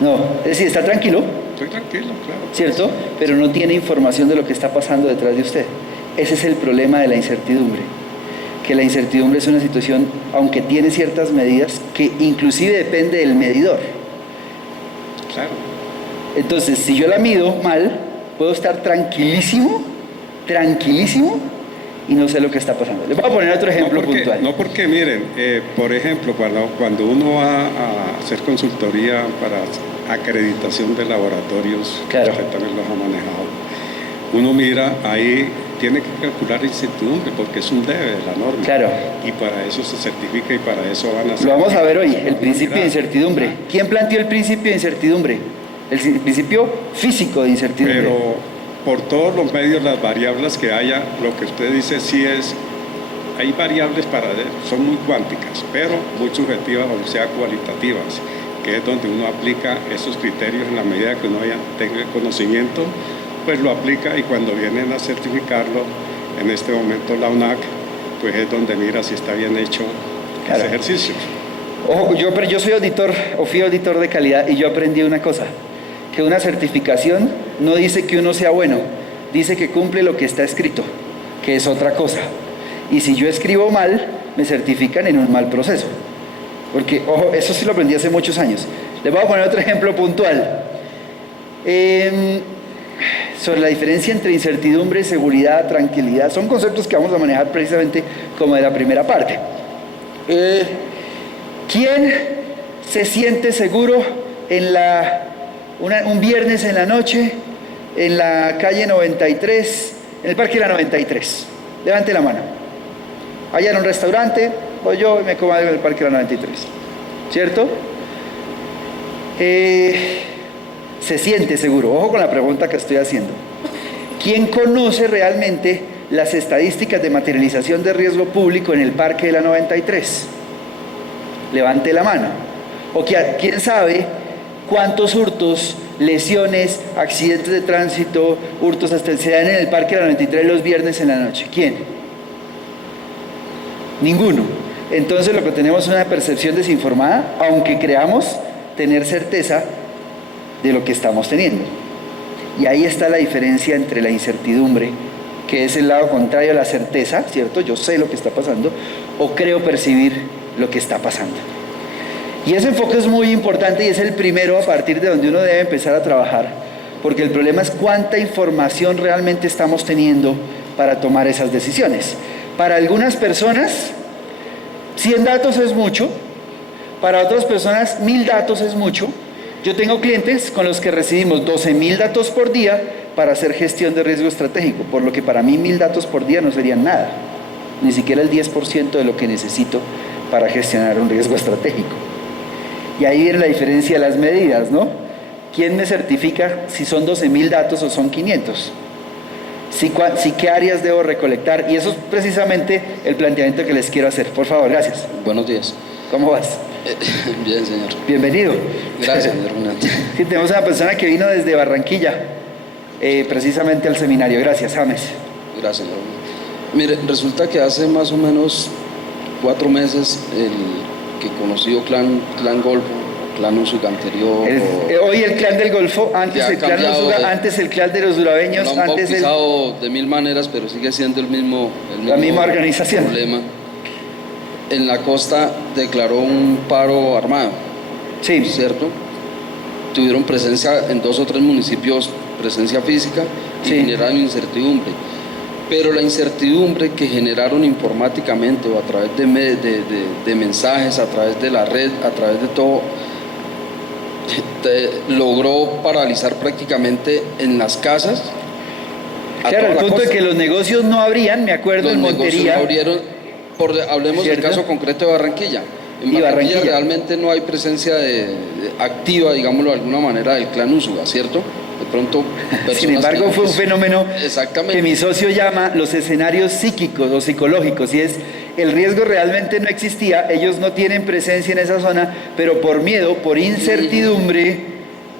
No, es decir, ¿está tranquilo? Estoy tranquilo, claro. ¿Cierto? Pero no tiene información de lo que está pasando detrás de usted. Ese es el problema de la incertidumbre. Que la incertidumbre es una situación, aunque tiene ciertas medidas, que inclusive depende del medidor. Claro. Entonces, si yo la mido mal, puedo estar tranquilísimo, y no sé lo que está pasando. Les voy a poner otro ejemplo puntual. No porque, miren, por ejemplo, cuando uno va a hacer consultoría para acreditación de laboratorios, claro, usted también los ha manejado, uno mira ahí, tiene que calcular incertidumbre porque es un debe de la norma. Claro. Y para eso se certifica y para eso van a hacer. Lo vamos a ver hoy, el principio de incertidumbre. ¿Quién planteó el principio de incertidumbre? El principio físico de incertidumbre. Pero por todos los medios, las variables que haya, lo que usted dice sí es, hay variables son muy cuánticas, pero muy subjetivas, o sea, cualitativas, que es donde uno aplica esos criterios en la medida que uno ya tenga conocimiento, pues lo aplica y cuando vienen a certificarlo, en este momento la UNAC, pues es donde mira si está bien hecho ese ejercicio. Ojo, yo soy auditor, o fui auditor de calidad, y yo aprendí una cosa, que una certificación no dice que uno sea bueno, dice que cumple lo que está escrito, que es otra cosa. Y si yo escribo mal, me certifican en un mal proceso. Porque, ojo, eso sí lo aprendí hace muchos años. Les voy a poner otro ejemplo puntual. Sobre la diferencia entre incertidumbre, seguridad, tranquilidad, son conceptos que vamos a manejar precisamente como de la primera parte. ¿Quién se siente seguro en un viernes en la noche en la calle 93, en el Parque de la 93? Levante la mano. Allá en un restaurante, voy yo y me como algo en el Parque de la 93. ¿Cierto? Se siente seguro. Ojo con la pregunta que estoy haciendo. ¿Quién conoce realmente las estadísticas de materialización de riesgo público en el Parque de la 93? Levante la mano. ¿O quién sabe cuántos hurtos, lesiones, accidentes de tránsito, hurtos hasta se dan en el Parque de la 93 los viernes en la noche? ¿Quién? Ninguno. Entonces lo que tenemos es una percepción desinformada, aunque creamos tener certeza de lo que estamos teniendo. Y ahí está la diferencia entre la incertidumbre, que es el lado contrario a la certeza, ¿cierto? Yo sé lo que está pasando, o creo percibir lo que está pasando. Y ese enfoque es muy importante y es el primero a partir de donde uno debe empezar a trabajar, porque el problema es cuánta información realmente estamos teniendo para tomar esas decisiones. Para algunas personas, 100 datos es mucho, para otras personas 1000 datos es mucho. Yo tengo clientes con los que recibimos 12.000 datos por día para hacer gestión de riesgo estratégico, por lo que para mí 1000 datos por día no serían nada, ni siquiera el 10% de lo que necesito para gestionar un riesgo estratégico. Y ahí viene la diferencia de las medidas, ¿no? ¿Quién me certifica si son 12.000 datos o son 500? Sí, ¿qué áreas debo recolectar? Y eso es precisamente el planteamiento que les quiero hacer. Por favor, gracias. Buenos días. ¿Cómo vas? Bien, señor. Bienvenido. Gracias, señor Hernández. Sí, tenemos una persona que vino desde Barranquilla, precisamente al seminario. Gracias, James. Gracias, señor. Mire, resulta que hace más o menos 4 meses el que conocido clan Golfo, clan Úsuga anterior... hoy el clan del Golfo, antes el clan Úsuga, antes el clan de los urabeños, lo han bautizado de 1000 maneras, pero sigue siendo la misma organización. Problema. En la costa declaró un paro armado, sí, ¿cierto? Tuvieron presencia en 2 o 3 municipios, presencia física, y generaron incertidumbre. Pero la incertidumbre que generaron informáticamente o a través de mensajes, a través de la red, a través de todo, logró paralizar prácticamente en las casas. Claro, al punto de que los negocios no abrían, me acuerdo, en Montería. Los negocios no abrieron. Hablemos del caso concreto de Barranquilla. En Barranquilla realmente no hay presencia activa, digámoslo de alguna manera, del clan Úsuga, ¿cierto? De pronto, sin embargo, fue un fenómeno que mi socio llama los escenarios psíquicos o psicológicos, y es el riesgo realmente no existía, ellos no tienen presencia en esa zona, pero por miedo, por incertidumbre,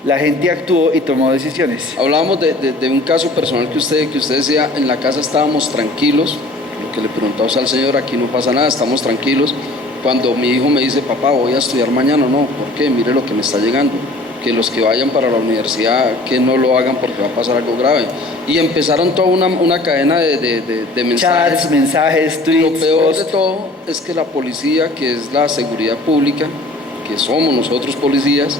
la gente actuó y tomó decisiones. Hablábamos de un caso personal que usted decía, en la casa estábamos tranquilos, lo que le preguntamos al señor, aquí no pasa nada, estamos tranquilos. Cuando mi hijo me dice, papá, voy a estudiar mañana, no, ¿por qué? Mire lo que me está llegando, que los que vayan para la universidad, que no lo hagan porque va a pasar algo grave. Y empezaron toda una cadena de mensajes. Chats, mensajes, tweets. Lo peor de todo es que la policía, que es la seguridad pública, que somos nosotros policías,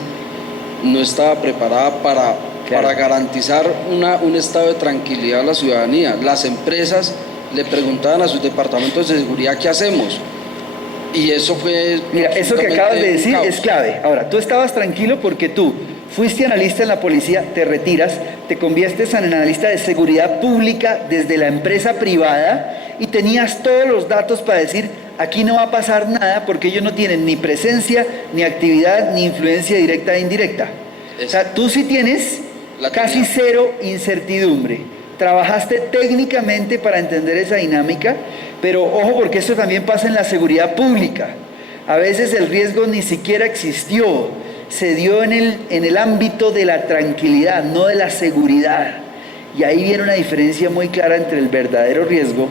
no estaba preparada para garantizar un estado de tranquilidad a la ciudadanía. Las empresas le preguntaban a sus departamentos de seguridad, ¿qué hacemos? Y eso fue... Mira, eso que acabas de decir es clave. Ahora, tú estabas tranquilo porque tú fuiste analista en la policía, te retiras, te conviertes en analista de seguridad pública desde la empresa privada y tenías todos los datos para decir, aquí no va a pasar nada porque ellos no tienen ni presencia, ni actividad, ni influencia directa e indirecta. O sea, tú sí tienes casi cero incertidumbre. Trabajaste técnicamente para entender esa dinámica, pero ojo porque esto también pasa en la seguridad pública. A veces el riesgo ni siquiera existió, se dio en el ámbito de la tranquilidad, no de la seguridad. Y ahí viene una diferencia muy clara entre el verdadero riesgo,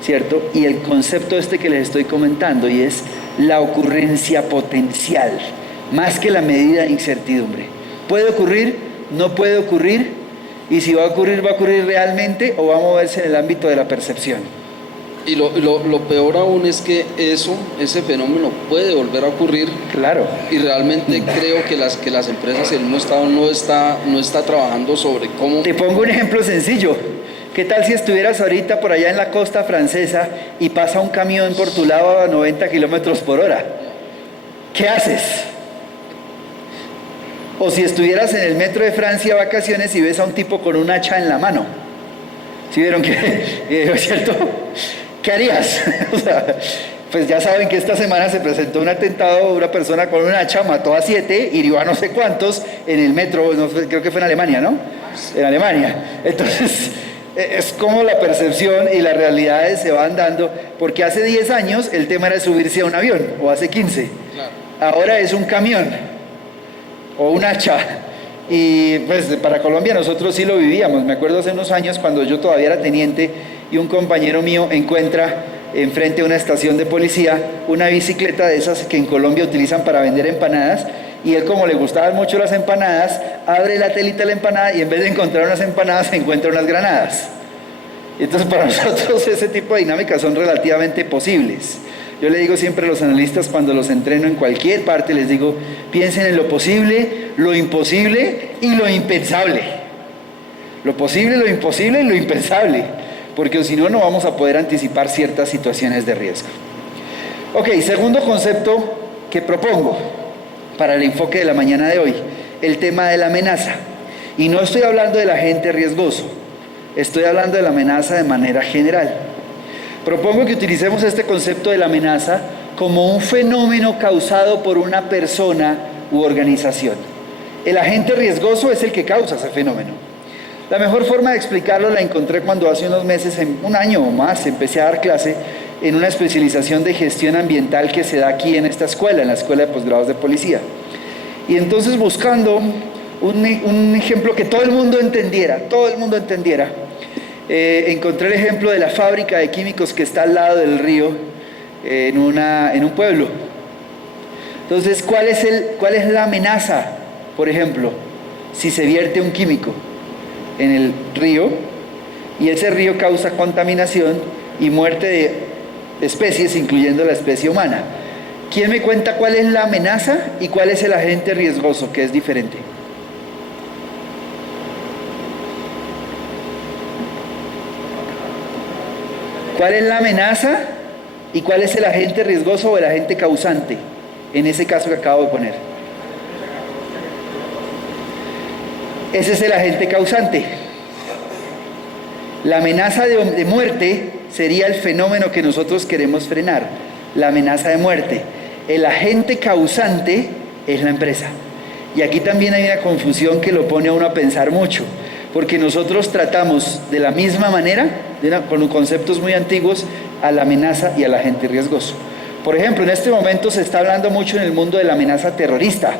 ¿cierto? Y el concepto que les estoy comentando, y es la ocurrencia potencial, más que la medida de incertidumbre. ¿Puede ocurrir? ¿No puede ocurrir? Y si va a ocurrir realmente o va a moverse en el ámbito de la percepción. Y lo peor aún es que ese fenómeno puede volver a ocurrir. Claro. Y realmente creo que las empresas, el mismo Estado no está trabajando sobre cómo... Te pongo un ejemplo sencillo. ¿Qué tal si estuvieras ahorita por allá en la costa francesa y pasa un camión por tu lado a 90 kilómetros por hora? ¿Qué haces? O si estuvieras en el metro de Francia a vacaciones y ves a un tipo con un hacha en la mano. ¿Sí vieron que es cierto? ¿Qué harías? O sea, pues ya saben que esta semana se presentó un atentado, una persona con un hacha mató a 7, hirió a no sé cuántos en el metro, no, creo que fue en Alemania, ¿no? En Alemania. Entonces, es como la percepción y las realidades se van dando, porque hace 10 años el tema era subirse a un avión, o hace 15. Ahora es un camión, o un hacha. Y pues para Colombia nosotros sí lo vivíamos. Me acuerdo hace unos años cuando yo todavía era teniente y un compañero mío encuentra enfrente de una estación de policía una bicicleta de esas que en Colombia utilizan para vender empanadas, y él, como le gustaban mucho las empanadas, abre la telita de la empanada y en vez de encontrar unas empanadas se encuentra unas granadas. Entonces para nosotros ese tipo de dinámicas son relativamente posibles. Yo le digo siempre a los analistas cuando los entreno en cualquier parte, les digo, piensen en lo posible, lo imposible y lo impensable. Lo posible, lo imposible y lo impensable, porque si no, no vamos a poder anticipar ciertas situaciones de riesgo. Ok, segundo concepto que propongo para el enfoque de la mañana de hoy, el tema de la amenaza. Y no estoy hablando del agente riesgoso, estoy hablando de la amenaza de manera general. Propongo que utilicemos este concepto de la amenaza como un fenómeno causado por una persona u organización. El agente riesgoso es el que causa ese fenómeno. La mejor forma de explicarlo la encontré cuando hace unos meses, un año o más, empecé a dar clase en una especialización de gestión ambiental que se da aquí en esta escuela, en la Escuela de Posgrados de Policía. Y entonces, buscando un ejemplo que todo el mundo entendiera, encontré el ejemplo de la fábrica de químicos que está al lado del río en un pueblo. Entonces, ¿cuál es la amenaza? Por ejemplo, si se vierte un químico en el río y ese río causa contaminación y muerte de especies, incluyendo la especie humana. ¿Quién me cuenta cuál es la amenaza y cuál es el agente riesgoso, que es diferente? ¿Cuál es la amenaza y cuál es el agente riesgoso o el agente causante en ese caso que acabo de poner? Ese es el agente causante. La amenaza de muerte sería el fenómeno que nosotros queremos frenar, la amenaza de muerte. El agente causante es la empresa. Y aquí también hay una confusión que lo pone a uno a pensar mucho, porque nosotros tratamos de la misma manera, con conceptos muy antiguos, a la amenaza y al agente riesgoso. Por ejemplo, en este momento se está hablando mucho en el mundo de la amenaza terrorista,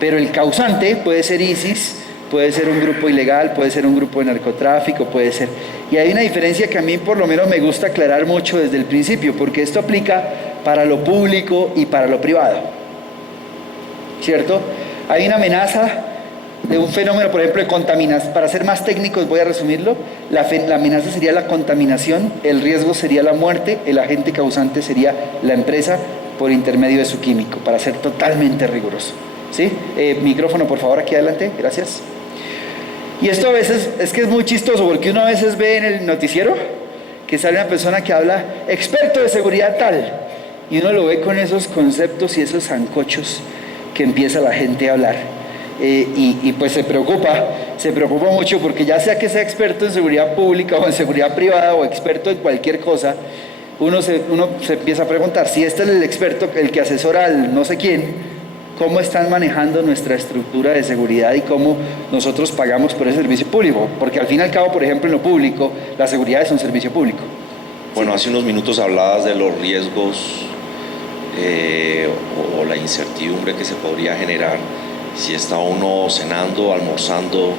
pero el causante puede ser ISIS, puede ser un grupo ilegal, puede ser un grupo de narcotráfico, puede ser... Y hay una diferencia que a mí por lo menos me gusta aclarar mucho desde el principio, porque esto aplica para lo público y para lo privado, ¿cierto? Hay una amenaza de un fenómeno, por ejemplo, de contaminación. Para ser más técnicos voy a resumirlo. La amenaza sería la contaminación, el riesgo sería la muerte, el agente causante sería la empresa por intermedio de su químico, para ser totalmente riguroso. ¿Sí? Micrófono, por favor, aquí adelante, gracias. Y esto a veces es que es muy chistoso, porque uno a veces ve en el noticiero que sale una persona que habla, experto de seguridad tal, y uno lo ve con esos conceptos y esos zancochos que empieza la gente a hablar. Y pues se preocupa mucho, porque ya sea que sea experto en seguridad pública o en seguridad privada o experto en cualquier cosa, uno se empieza a preguntar, si este es el experto, el que asesora al no sé quién, ¿cómo están manejando nuestra estructura de seguridad y cómo nosotros pagamos por ese servicio público? Porque al fin y al cabo, por ejemplo, en lo público, la seguridad es un servicio público. Bueno, hace unos minutos hablabas de los riesgos o la incertidumbre que se podría generar si está uno cenando, almorzando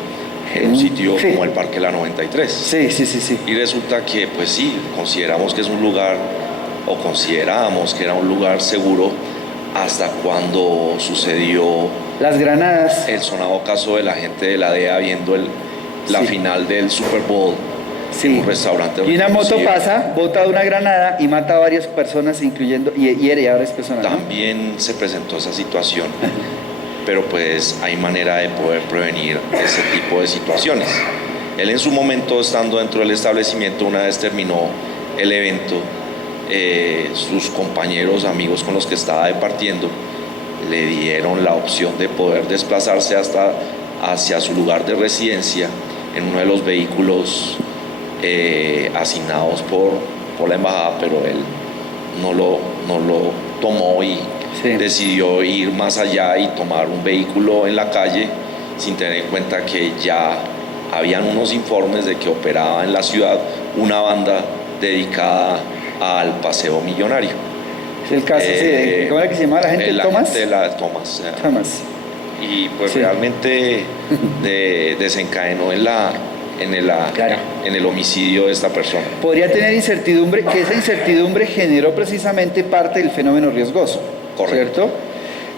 en un sitio como el Parque La 93. Sí. Y resulta que, pues sí, consideramos que es un lugar, o considerábamos que era un lugar seguro, hasta cuando sucedió las granadas, el sonado caso de la gente de la DEA viendo la final del Super Bowl en un restaurante. Y una moto pasa, bota una granada y mata a varias personas, incluyendo, y hiere a varias personas. También se presentó esa situación, pero pues hay manera de poder prevenir ese tipo de situaciones. Él en su momento, estando dentro del establecimiento, una vez terminó el evento, sus compañeros, amigos con los que estaba departiendo, le dieron la opción de poder desplazarse hacia su lugar de residencia en uno de los vehículos asignados por la embajada, pero él no lo tomó y decidió ir más allá y tomar un vehículo en la calle sin tener en cuenta que ya habían unos informes de que operaba en la ciudad una banda dedicada al paseo millonario. Es el caso, sí, ¿cómo era que se llamaba la gente? ¿Tomás? Tomás. Tomás. Y pues realmente desencadenó en el homicidio de esta persona. Podría tener incertidumbre, que esa incertidumbre generó precisamente parte del fenómeno riesgoso. Correcto. ¿Cierto?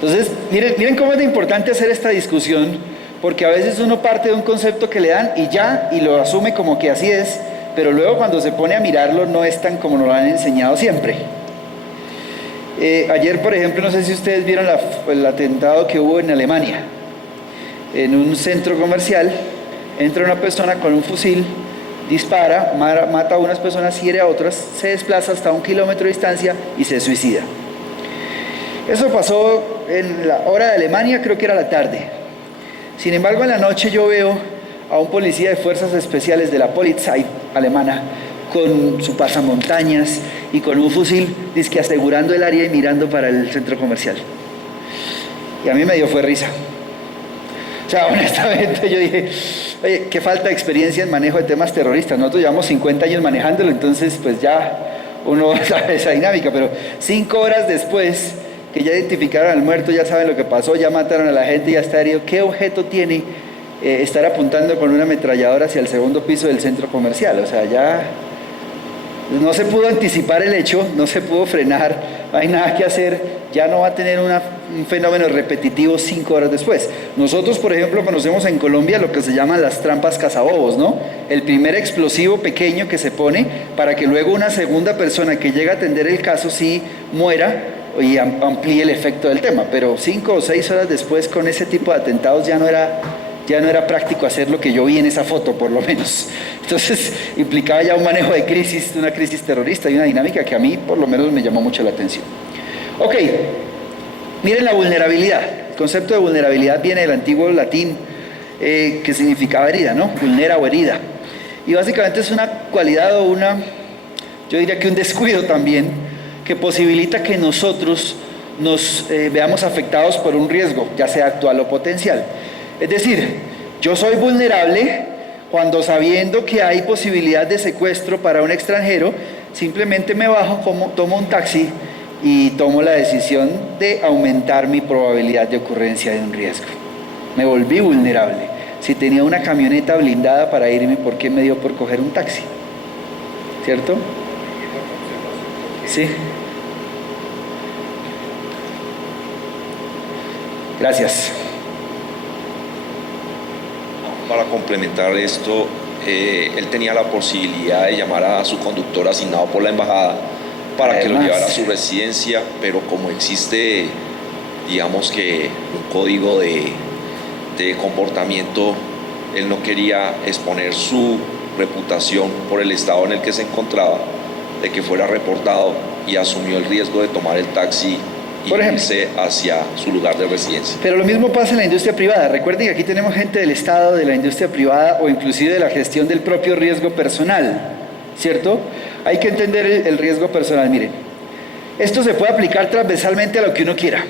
Entonces, miren cómo es de importante hacer esta discusión, porque a veces uno parte de un concepto que le dan y lo asume como que así es, pero luego cuando se pone a mirarlo no es tan como nos lo han enseñado siempre. Ayer, por ejemplo, no sé si ustedes vieron el atentado que hubo en Alemania, en un centro comercial. Entra una persona con un fusil, dispara, mata a unas personas, hiere a otras, se desplaza hasta 1 kilómetro de distancia y se suicida. Eso pasó en la hora de Alemania, creo que era la tarde. Sin embargo, en la noche yo veo a un policía de fuerzas especiales de la Polizei alemana con su pasamontañas y con un fusil, dizque asegurando el área y mirando para el centro comercial. Y a mí me dio fue risa. O sea, honestamente yo dije, oye, qué falta de experiencia en manejo de temas terroristas. Nosotros llevamos 50 años manejándolo, entonces pues ya uno sabe esa dinámica, pero 5 horas después que ya identificaron al muerto, ya saben lo que pasó, ya mataron a la gente, ya está herido, ¿qué objeto tiene estar apuntando con una ametralladora hacia el segundo piso del centro comercial? O sea, ya no se pudo anticipar el hecho, no se pudo frenar, no hay nada que hacer, ya no va a tener un fenómeno repetitivo 5 horas después. Nosotros, por ejemplo, conocemos en Colombia lo que se llaman las trampas cazabobos, ¿no? El primer explosivo pequeño que se pone para que luego una segunda persona que llega a atender el caso sí muera y amplíe el efecto del tema, pero 5 o 6 horas después con ese tipo de atentados ya no era práctico hacer lo que yo vi en esa foto, por lo menos. Entonces implicaba ya un manejo de crisis, una crisis terrorista y una dinámica que a mí por lo menos me llamó mucho la atención. Ok, miren la vulnerabilidad. El concepto de vulnerabilidad viene del antiguo latín que significaba herida, ¿no? Vulnera o herida. Y básicamente es una cualidad o yo diría que un descuido también, que posibilita que nosotros nos veamos afectados por un riesgo, ya sea actual o potencial. Es decir, yo soy vulnerable cuando, sabiendo que hay posibilidad de secuestro para un extranjero, simplemente me bajo, tomo un taxi y tomo la decisión de aumentar mi probabilidad de ocurrencia de un riesgo. Me volví vulnerable. Si tenía una camioneta blindada para irme, ¿por qué me dio por coger un taxi? ¿Cierto? Sí. Gracias. Para complementar esto, él tenía la posibilidad de llamar a su conductor asignado por la embajada para que lo llevara a su residencia, pero como existe, digamos que un código de comportamiento, él no quería exponer su reputación por el estado en el que se encontraba, de que fuera reportado, y asumió el riesgo de tomar el taxi y irse hacia su lugar de residencia. Pero lo mismo pasa en la industria privada. Recuerden que aquí tenemos gente del Estado, de la industria privada o inclusive de la gestión del propio riesgo personal, ¿cierto? Hay que entender el riesgo personal. Miren, esto se puede aplicar transversalmente a lo que uno quiera.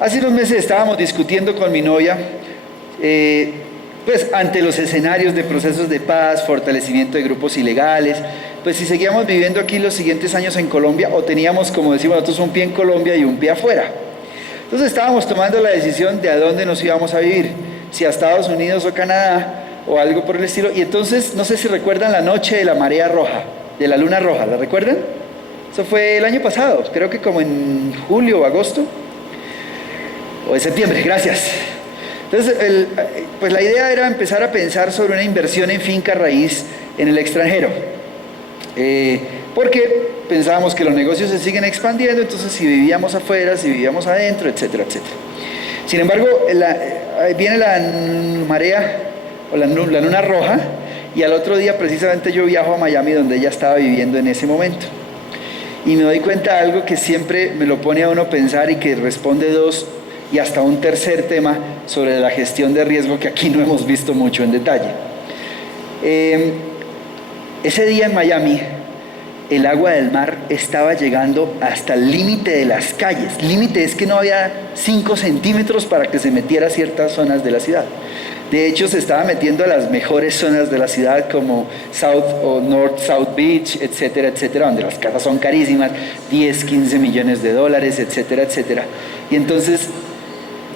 Hace unos meses estábamos discutiendo con mi novia, pues ante los escenarios de procesos de paz, fortalecimiento de grupos ilegales, pues si seguíamos viviendo aquí los siguientes años en Colombia, o teníamos, como decimos nosotros, un pie en Colombia y un pie afuera. Entonces estábamos tomando la decisión de a dónde nos íbamos a vivir, si a Estados Unidos o Canadá o algo por el estilo. Y entonces, no sé si recuerdan la noche de la marea roja, de la luna roja, ¿la recuerdan? Eso fue el año pasado, creo que como en julio o agosto, o en septiembre, gracias. Entonces, pues la idea era empezar a pensar sobre una inversión en finca raíz en el extranjero. Porque pensábamos que los negocios se siguen expandiendo, entonces si vivíamos afuera, si vivíamos adentro, etcétera, etcétera. Sin embargo, viene la marea o la luna roja, y al otro día precisamente yo viajo a Miami, donde ella estaba viviendo en ese momento. y me doy cuenta de algo que siempre me lo pone a uno a pensar y que responde dos y hasta un tercer tema sobre la gestión de riesgo que aquí no hemos visto mucho en detalle. Ese día en Miami, el agua del mar estaba llegando hasta el límite de las calles. Límite es que no había 5 centímetros para que se metiera a ciertas zonas de la ciudad. De hecho, se estaba metiendo a las mejores zonas de la ciudad como South o North South Beach, etcétera, etcétera, donde las casas son carísimas, 10, 15 millones de dólares, etcétera, etcétera. Y entonces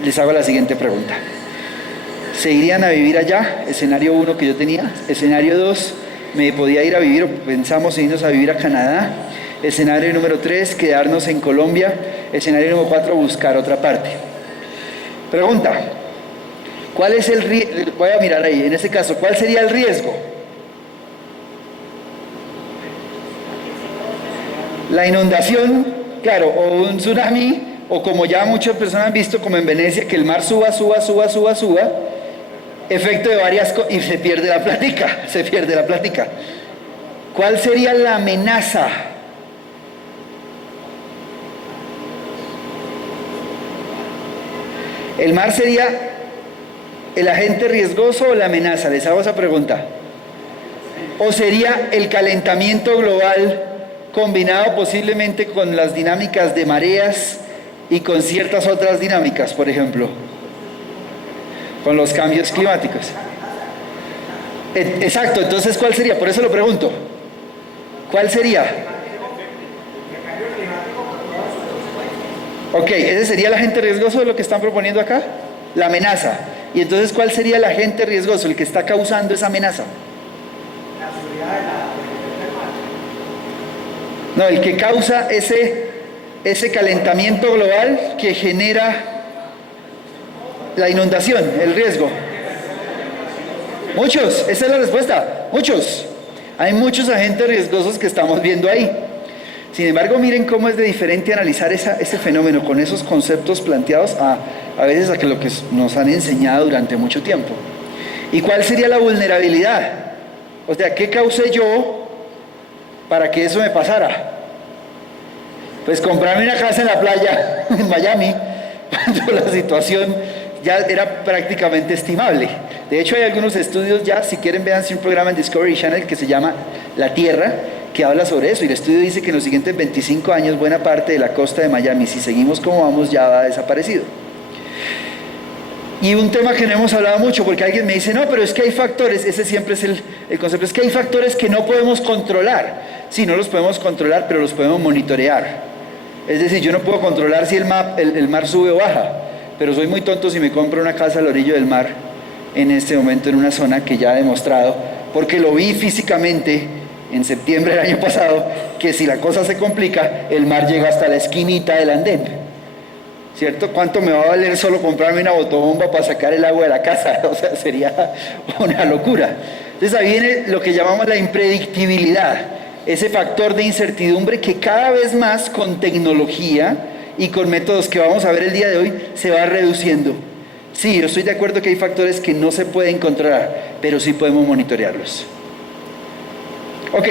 les hago la siguiente pregunta. ¿Se irían a vivir allá? Escenario 1 que yo tenía. Escenario 2, me podía ir a vivir, o pensamos en irnos a vivir a Canadá. Escenario número 3, quedarnos en Colombia. Escenario número 4, buscar otra parte. Pregunta, ¿cuál es el riesgo? Voy a mirar ahí, en este caso, ¿cuál sería el riesgo? La inundación, claro, o un tsunami, o como ya muchas personas han visto, como en Venecia, que el mar suba, efecto de varias cosas, y se pierde la plática. ¿Cuál sería la amenaza? ¿El mar sería el agente riesgoso o la amenaza? Les hago esa pregunta. ¿O sería el calentamiento global combinado posiblemente con las dinámicas de mareas y con ciertas otras dinámicas, por ejemplo, con los cambios climáticos? Exacto, entonces ¿cuál sería? Por eso lo pregunto. ¿Cuál sería? Ok, ese sería el agente riesgoso de lo que están proponiendo acá, la amenaza. Y entonces, ¿cuál sería el agente riesgoso, el que está causando esa amenaza? No, el que causa ese calentamiento global que genera la inundación, el riesgo. Muchos, esa es la respuesta, muchos. Hay muchos agentes riesgosos que estamos viendo ahí. Sin embargo, miren cómo es de diferente analizar ese fenómeno con esos conceptos planteados a veces a que lo que nos han enseñado durante mucho tiempo. ¿Y cuál sería la vulnerabilidad? O sea, ¿qué causé yo para que eso me pasara? Pues comprarme una casa en la playa, en Miami, cuando la situación ya era prácticamente estimable. De hecho, hay algunos estudios ya, si quieren véanse un programa en Discovery Channel que se llama La Tierra, que habla sobre eso, y el estudio dice que en los siguientes 25 años buena parte de la costa de Miami, si seguimos como vamos, ya va desaparecido. Y un tema que no hemos hablado mucho, porque alguien me dice, no, pero es que hay factores, ese siempre es el concepto, es que hay factores que no podemos controlar. Sí, no los podemos controlar, pero los podemos monitorear. Es decir, yo no puedo controlar si el mar sube o baja, pero soy muy tonto si me compro una casa al orillo del mar en este momento en una zona que ya he demostrado, porque lo vi físicamente en septiembre del año pasado, que si la cosa se complica, el mar llega hasta la esquinita del andén. ¿Cierto? ¿Cuánto me va a valer solo comprarme una botobomba para sacar el agua de la casa? O sea, sería una locura. Entonces ahí viene lo que llamamos la impredictibilidad, ese factor de incertidumbre que cada vez más con tecnología y con métodos que vamos a ver el día de hoy se va reduciendo. Sí, yo estoy de acuerdo que hay factores que no se pueden controlar, pero sí podemos monitorearlos. Ok.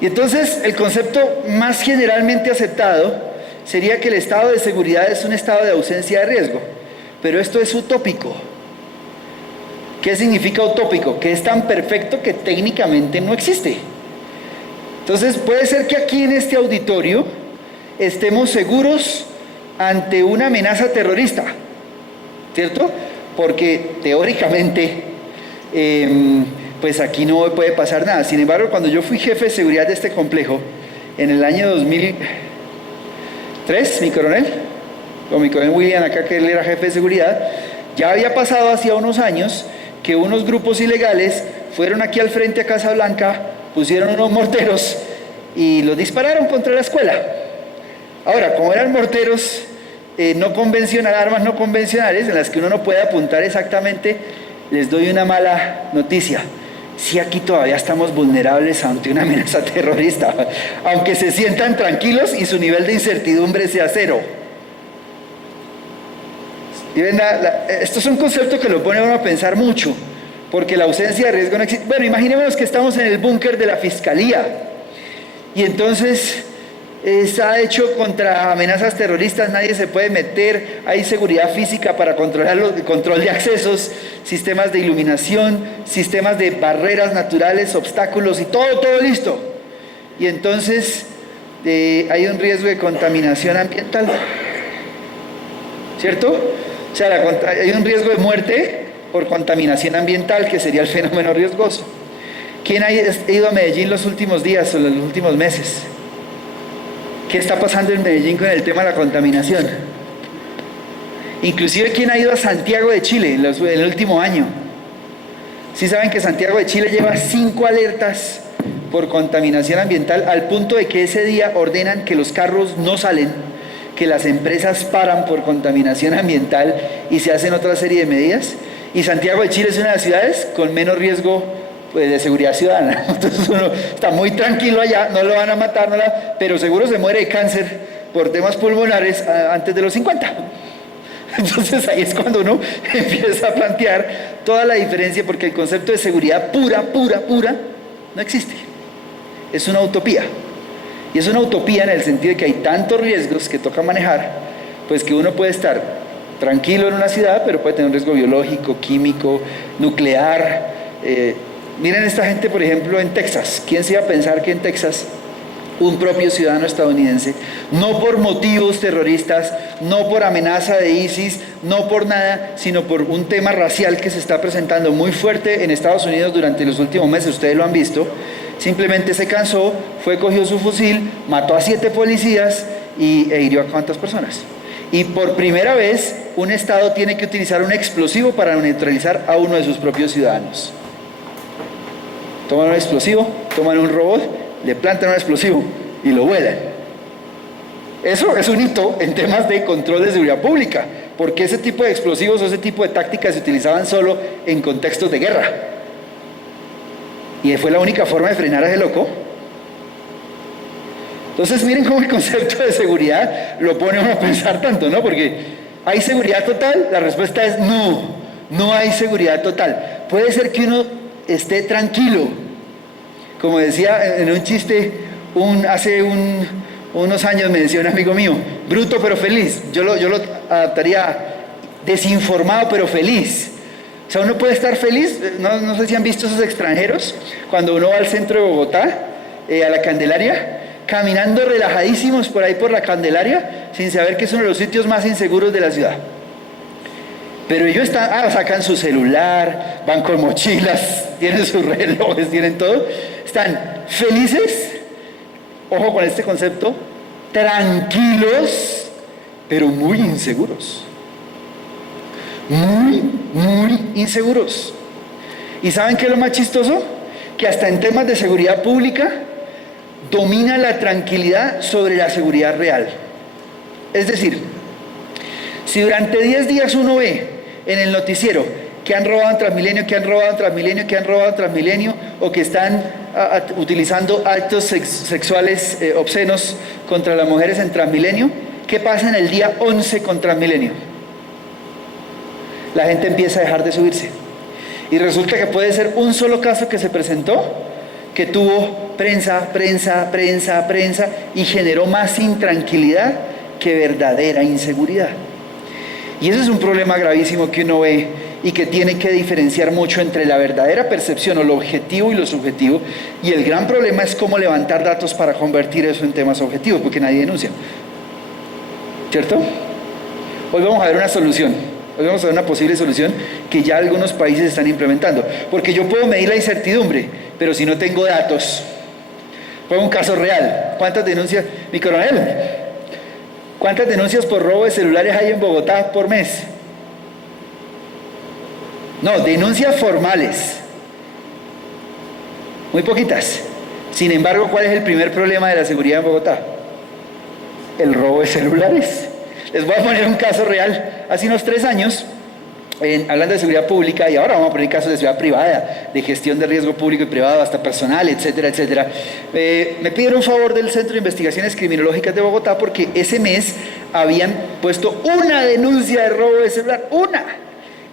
Y entonces el concepto más generalmente aceptado sería que el estado de seguridad es un estado de ausencia de riesgo, pero esto es utópico. ¿Qué significa utópico? Que es tan perfecto que técnicamente no existe. Entonces puede ser que aquí en este auditorio estemos seguros ante una amenaza terrorista, ¿cierto? Porque teóricamente pues aquí no puede pasar nada. Sin embargo, cuando yo fui jefe de seguridad de este complejo en el año 2003, mi coronel William acá, que él era jefe de seguridad, ya había pasado hacía unos años que unos grupos ilegales fueron aquí al frente a Casa Blanca, pusieron unos morteros y los dispararon contra la escuela. Ahora, como eran morteros no convencionales, armas no convencionales en las que uno no puede apuntar exactamente, les doy una mala noticia. Sí, aquí todavía estamos vulnerables ante una amenaza terrorista, aunque se sientan tranquilos y su nivel de incertidumbre sea cero. Y ven, esto es un concepto que lo pone a uno a pensar mucho, porque la ausencia de riesgo no existe. Bueno, imaginémonos que estamos en el búnker de la fiscalía y entonces está hecho contra amenazas terroristas, nadie se puede meter, hay seguridad física para controlar el control de accesos, sistemas de iluminación, sistemas de barreras naturales, obstáculos y todo listo. Y entonces hay un riesgo de contaminación ambiental, ¿cierto? O sea, hay un riesgo de muerte por contaminación ambiental, que sería el fenómeno riesgoso. ¿Quién ha ido a Medellín los últimos días o los últimos meses? ¿Qué está pasando en Medellín con el tema de la contaminación? Inclusive, ¿quién ha ido a Santiago de Chile en el último año? ¿Sí saben que Santiago de Chile lleva 5 alertas por contaminación ambiental, al punto de que ese día ordenan que los carros no salen, que las empresas paran por contaminación ambiental y se hacen otra serie de medidas? Y Santiago de Chile es una de las ciudades con menos riesgo de seguridad ciudadana. Entonces uno está muy tranquilo allá, no lo van a matar, pero seguro se muere de cáncer por temas pulmonares antes de los 50. Entonces ahí es cuando uno empieza a plantear toda la diferencia, porque el concepto de seguridad pura no existe. Es una utopía. Y es una utopía en el sentido de que hay tantos riesgos que toca manejar, pues que uno puede estar tranquilo en una ciudad, pero puede tener un riesgo biológico, químico, nuclear. Miren esta gente, por ejemplo, en Texas. ¿Quién se iba a pensar que en Texas un propio ciudadano estadounidense, no por motivos terroristas, no por amenaza de ISIS, no por nada, sino por un tema racial que se está presentando muy fuerte en Estados Unidos durante los últimos meses, ustedes lo han visto, simplemente se cansó, cogió su fusil, mató a 7 policías e hirió a cuántas personas? Y por primera vez un estado tiene que utilizar un explosivo para neutralizar a uno de sus propios ciudadanos. Toman un explosivo, toman un robot, le plantan un explosivo y lo vuelan. Eso es un hito en temas de control de seguridad pública, porque ese tipo de explosivos o ese tipo de tácticas se utilizaban solo en contextos de guerra. Y fue la única forma de frenar a ese loco. Entonces miren cómo el concepto de seguridad lo pone uno a pensar tanto, ¿no? Porque ¿hay seguridad total? La respuesta es no hay seguridad total. Puede ser que uno esté tranquilo, como decía en un chiste, hace unos años me decía un amigo mío, bruto pero feliz. Yo lo adaptaría desinformado pero feliz. O sea, uno puede estar feliz. No sé si han visto esos extranjeros cuando uno va al centro de Bogotá, a la Candelaria, caminando relajadísimos por ahí por la Candelaria, sin saber que es uno de los sitios más inseguros de la ciudad. Pero ellos sacan su celular, van con mochilas, tienen sus relojes, tienen todo. Están felices, ojo con este concepto, tranquilos, pero muy inseguros. Muy inseguros. ¿Y saben qué es lo más chistoso? Que hasta en temas de seguridad pública domina la tranquilidad sobre la seguridad real. Es decir, si durante 10 días uno ve en el noticiero que han robado en Transmilenio, o que están utilizando actos sexuales obscenos contra las mujeres en Transmilenio, ¿qué pasa en el día 11 con Transmilenio? La gente empieza a dejar de subirse. Y resulta que puede ser un solo caso que se presentó, que tuvo prensa, y generó más intranquilidad que verdadera inseguridad. Y ese es un problema gravísimo que uno ve y que tiene que diferenciar mucho entre la verdadera percepción o lo objetivo y lo subjetivo. Y el gran problema es cómo levantar datos para convertir eso en temas objetivos, porque nadie denuncia. ¿Cierto? Hoy vamos a ver una solución. Hoy vamos a ver una posible solución que ya algunos países están implementando. Porque yo puedo medir la incertidumbre, pero si no tengo datos. Pongo un caso real. ¿Cuántas denuncias? Mi coronel, ¿cuántas denuncias por robo de celulares hay en Bogotá por mes? No, denuncias formales. Muy poquitas. Sin embargo, ¿cuál es el primer problema de la seguridad en Bogotá? El robo de celulares. Les voy a poner un caso real. Hace unos 3 años, hablando de seguridad pública, y ahora vamos a poner casos de seguridad privada, de gestión de riesgo público y privado, hasta personal, etcétera, etcétera. Me pidieron un favor del Centro de Investigaciones Criminológicas de Bogotá porque ese mes habían puesto una denuncia de robo de celular, una.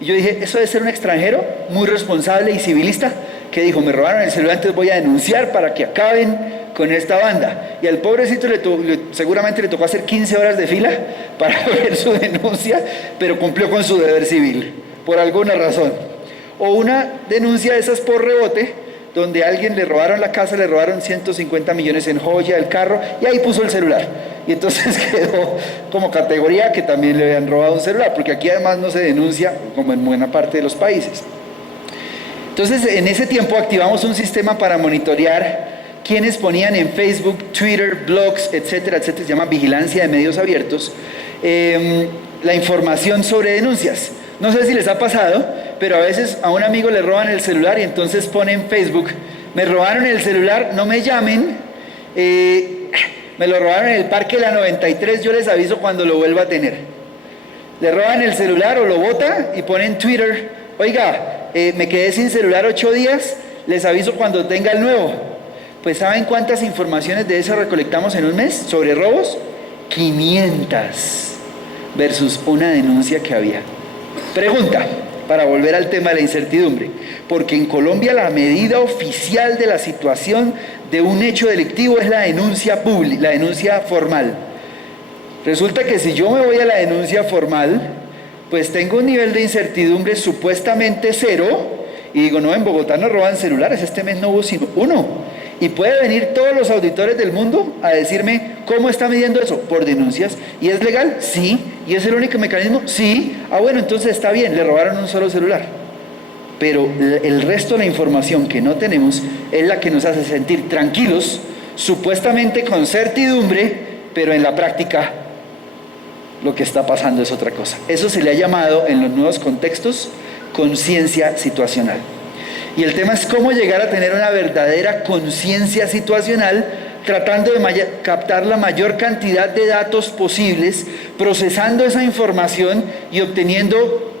Y yo dije, eso debe ser un extranjero muy responsable y civilista que dijo, me robaron el celular, entonces voy a denunciar para que acaben con esta banda. Y al pobrecito seguramente le tocó hacer 15 horas de fila para ver su denuncia, pero cumplió con su deber civil, por alguna razón. O una denuncia de esas por rebote, donde a alguien le robaron la casa, le robaron 150 millones en joya, el carro, y ahí puso el celular. Y entonces quedó como categoría que también le habían robado un celular, porque aquí además no se denuncia como en buena parte de los países. Entonces, en ese tiempo activamos un sistema para monitorear quienes ponían en Facebook, Twitter, blogs, etcétera, etcétera, se llama vigilancia de medios abiertos, la información sobre denuncias. No sé si les ha pasado, pero a veces a un amigo le roban el celular y entonces pone en Facebook, me robaron el celular, no me llamen, me lo robaron en el Parque La 93, yo les aviso cuando lo vuelva a tener. Le roban el celular o lo bota y pone en Twitter, oiga, me quedé sin celular 8 días, les aviso cuando tenga el nuevo. Pues ¿saben cuántas informaciones de eso recolectamos en un mes sobre robos? 500 versus una denuncia que había. Pregunta, para volver al tema de la incertidumbre, porque en Colombia la medida oficial de la situación de un hecho delictivo es la denuncia pública, la denuncia formal. Resulta que si yo me voy a la denuncia formal, pues tengo un nivel de incertidumbre supuestamente 0, y digo, no, en Bogotá no roban celulares, este mes no hubo sino 1. Y puede venir todos los auditores del mundo a decirme cómo está midiendo eso, por denuncias. ¿Y es legal? Sí. ¿Y es el único mecanismo? Sí. Ah, bueno, entonces está bien, le robaron un solo celular. Pero el resto de la información que no tenemos es la que nos hace sentir tranquilos, supuestamente con certidumbre, pero en la práctica lo que está pasando es otra cosa. Eso se le ha llamado en los nuevos contextos conciencia situacional. Y el tema es cómo llegar a tener una verdadera conciencia situacional, tratando de captar la mayor cantidad de datos posibles, procesando esa información y obteniendo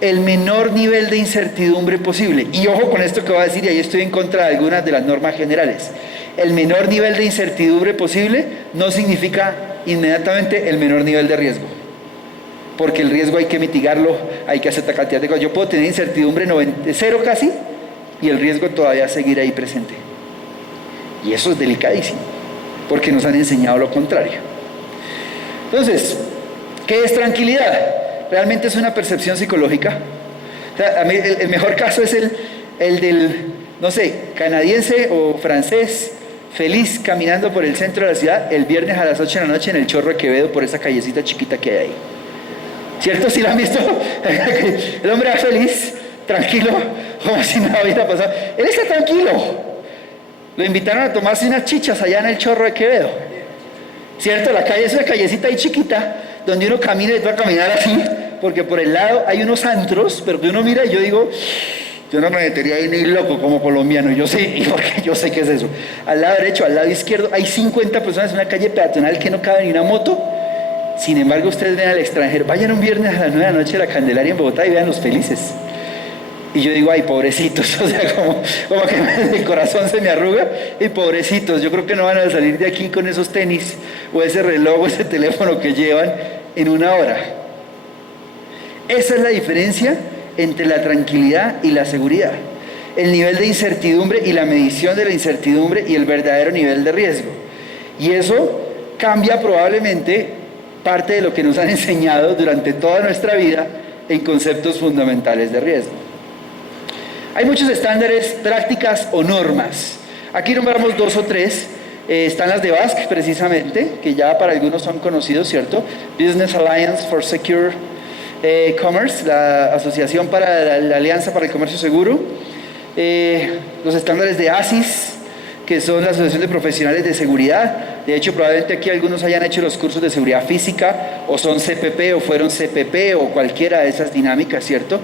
el menor nivel de incertidumbre posible. Y ojo con esto que voy a decir, y ahí estoy en contra de algunas de las normas generales. El menor nivel de incertidumbre posible no significa inmediatamente el menor nivel de riesgo. Porque el riesgo hay que mitigarlo, hay que hacer esta cantidad de cosas. Yo puedo tener incertidumbre 0 casi, y el riesgo todavía seguir ahí presente. Y eso es delicadísimo, porque nos han enseñado lo contrario. Entonces, ¿qué es tranquilidad? Realmente es una percepción psicológica. O sea, a mí el mejor caso es el del, no sé, canadiense o francés, feliz caminando por el centro de la ciudad el viernes a las 8 de la noche en el Chorro de Quevedo, por esa callecita chiquita que hay ahí. ¿Cierto? ¿Sí lo han visto? El hombre va feliz, tranquilo, como si nada hubiera pasado. Él está tranquilo. Lo invitaron a tomarse unas chichas allá en el Chorro de Quevedo. ¿Cierto? La calle es una callecita ahí chiquita, donde uno camina y va a caminar así, porque por el lado hay unos antros, pero que uno mira y yo digo, yo no me metería ahí ni loco como colombiano, yo sé, porque yo sé qué es eso. Al lado derecho, al lado izquierdo, hay 50 personas en una calle peatonal que no cabe ni una moto. Sin embargo, ustedes ven al extranjero, vayan un viernes a las 9 de la noche a la Candelaria en Bogotá y vean los felices. Y yo digo, ay, pobrecitos, o sea, como que el corazón se me arruga, y pobrecitos, yo creo que no van a salir de aquí con esos tenis, o ese reloj, o ese teléfono que llevan en una hora. Esa es la diferencia entre la tranquilidad y la seguridad. El nivel de incertidumbre y la medición de la incertidumbre y el verdadero nivel de riesgo. Y eso cambia probablemente parte de lo que nos han enseñado durante toda nuestra vida en conceptos fundamentales de riesgo. Hay muchos estándares, prácticas o normas. Aquí nombramos 2 o 3. Están las de BASC, precisamente, que ya para algunos son conocidos, ¿cierto? Business Alliance for Secure Commerce, la Asociación para la Alianza para el Comercio Seguro. Los estándares de ASIS, que son la Asociación de Profesionales de Seguridad. De hecho, probablemente aquí algunos hayan hecho los cursos de seguridad física, o son CPP, o fueron CPP, o cualquiera de esas dinámicas, ¿cierto?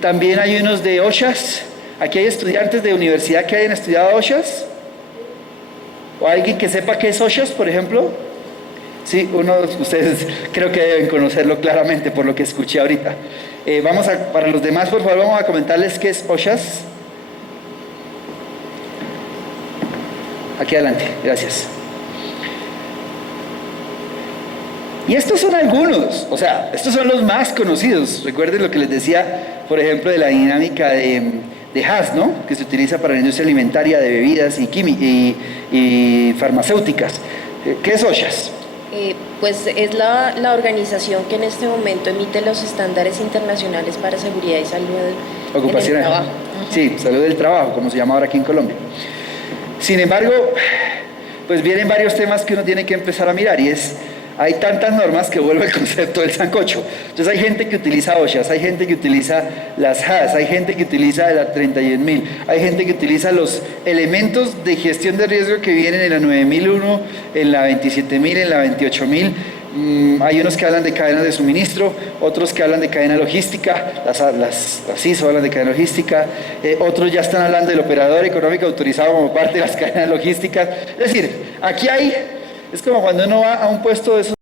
También hay unos de OSHAS. Aquí hay estudiantes de universidad que hayan estudiado OSHAS, o alguien que sepa qué es OSHAS, por ejemplo. Sí, ustedes creo que deben conocerlo claramente por lo que escuché ahorita. Para los demás, por favor, vamos a comentarles qué es OSHAS. Aquí adelante, gracias. Y estos son algunos, o sea, estos son los más conocidos. Recuerden lo que les decía, por ejemplo, de la dinámica de de HAAS, ¿no? Que se utiliza para la industria alimentaria, de bebidas y farmacéuticas. ¿Qué es OSHAS? Pues es la organización que en este momento emite los estándares internacionales para seguridad y salud en el trabajo. Sí, salud del trabajo, como se llama ahora aquí en Colombia. Sin embargo, pues vienen varios temas que uno tiene que empezar a mirar, y hay tantas normas que vuelve el concepto del sancocho. Entonces hay gente que utiliza OSHAS, hay gente que utiliza las HAAS, hay gente que utiliza la 31000, hay gente que utiliza los elementos de gestión de riesgo que vienen en la 9001, en la 27000, en la 28000. Hay unos que hablan de cadenas de suministro, otros que hablan de cadena logística, las ISO hablan de cadena logística, otros ya están hablando del operador económico autorizado como parte de las cadenas logísticas. Es decir, aquí es como cuando uno va a un puesto de esos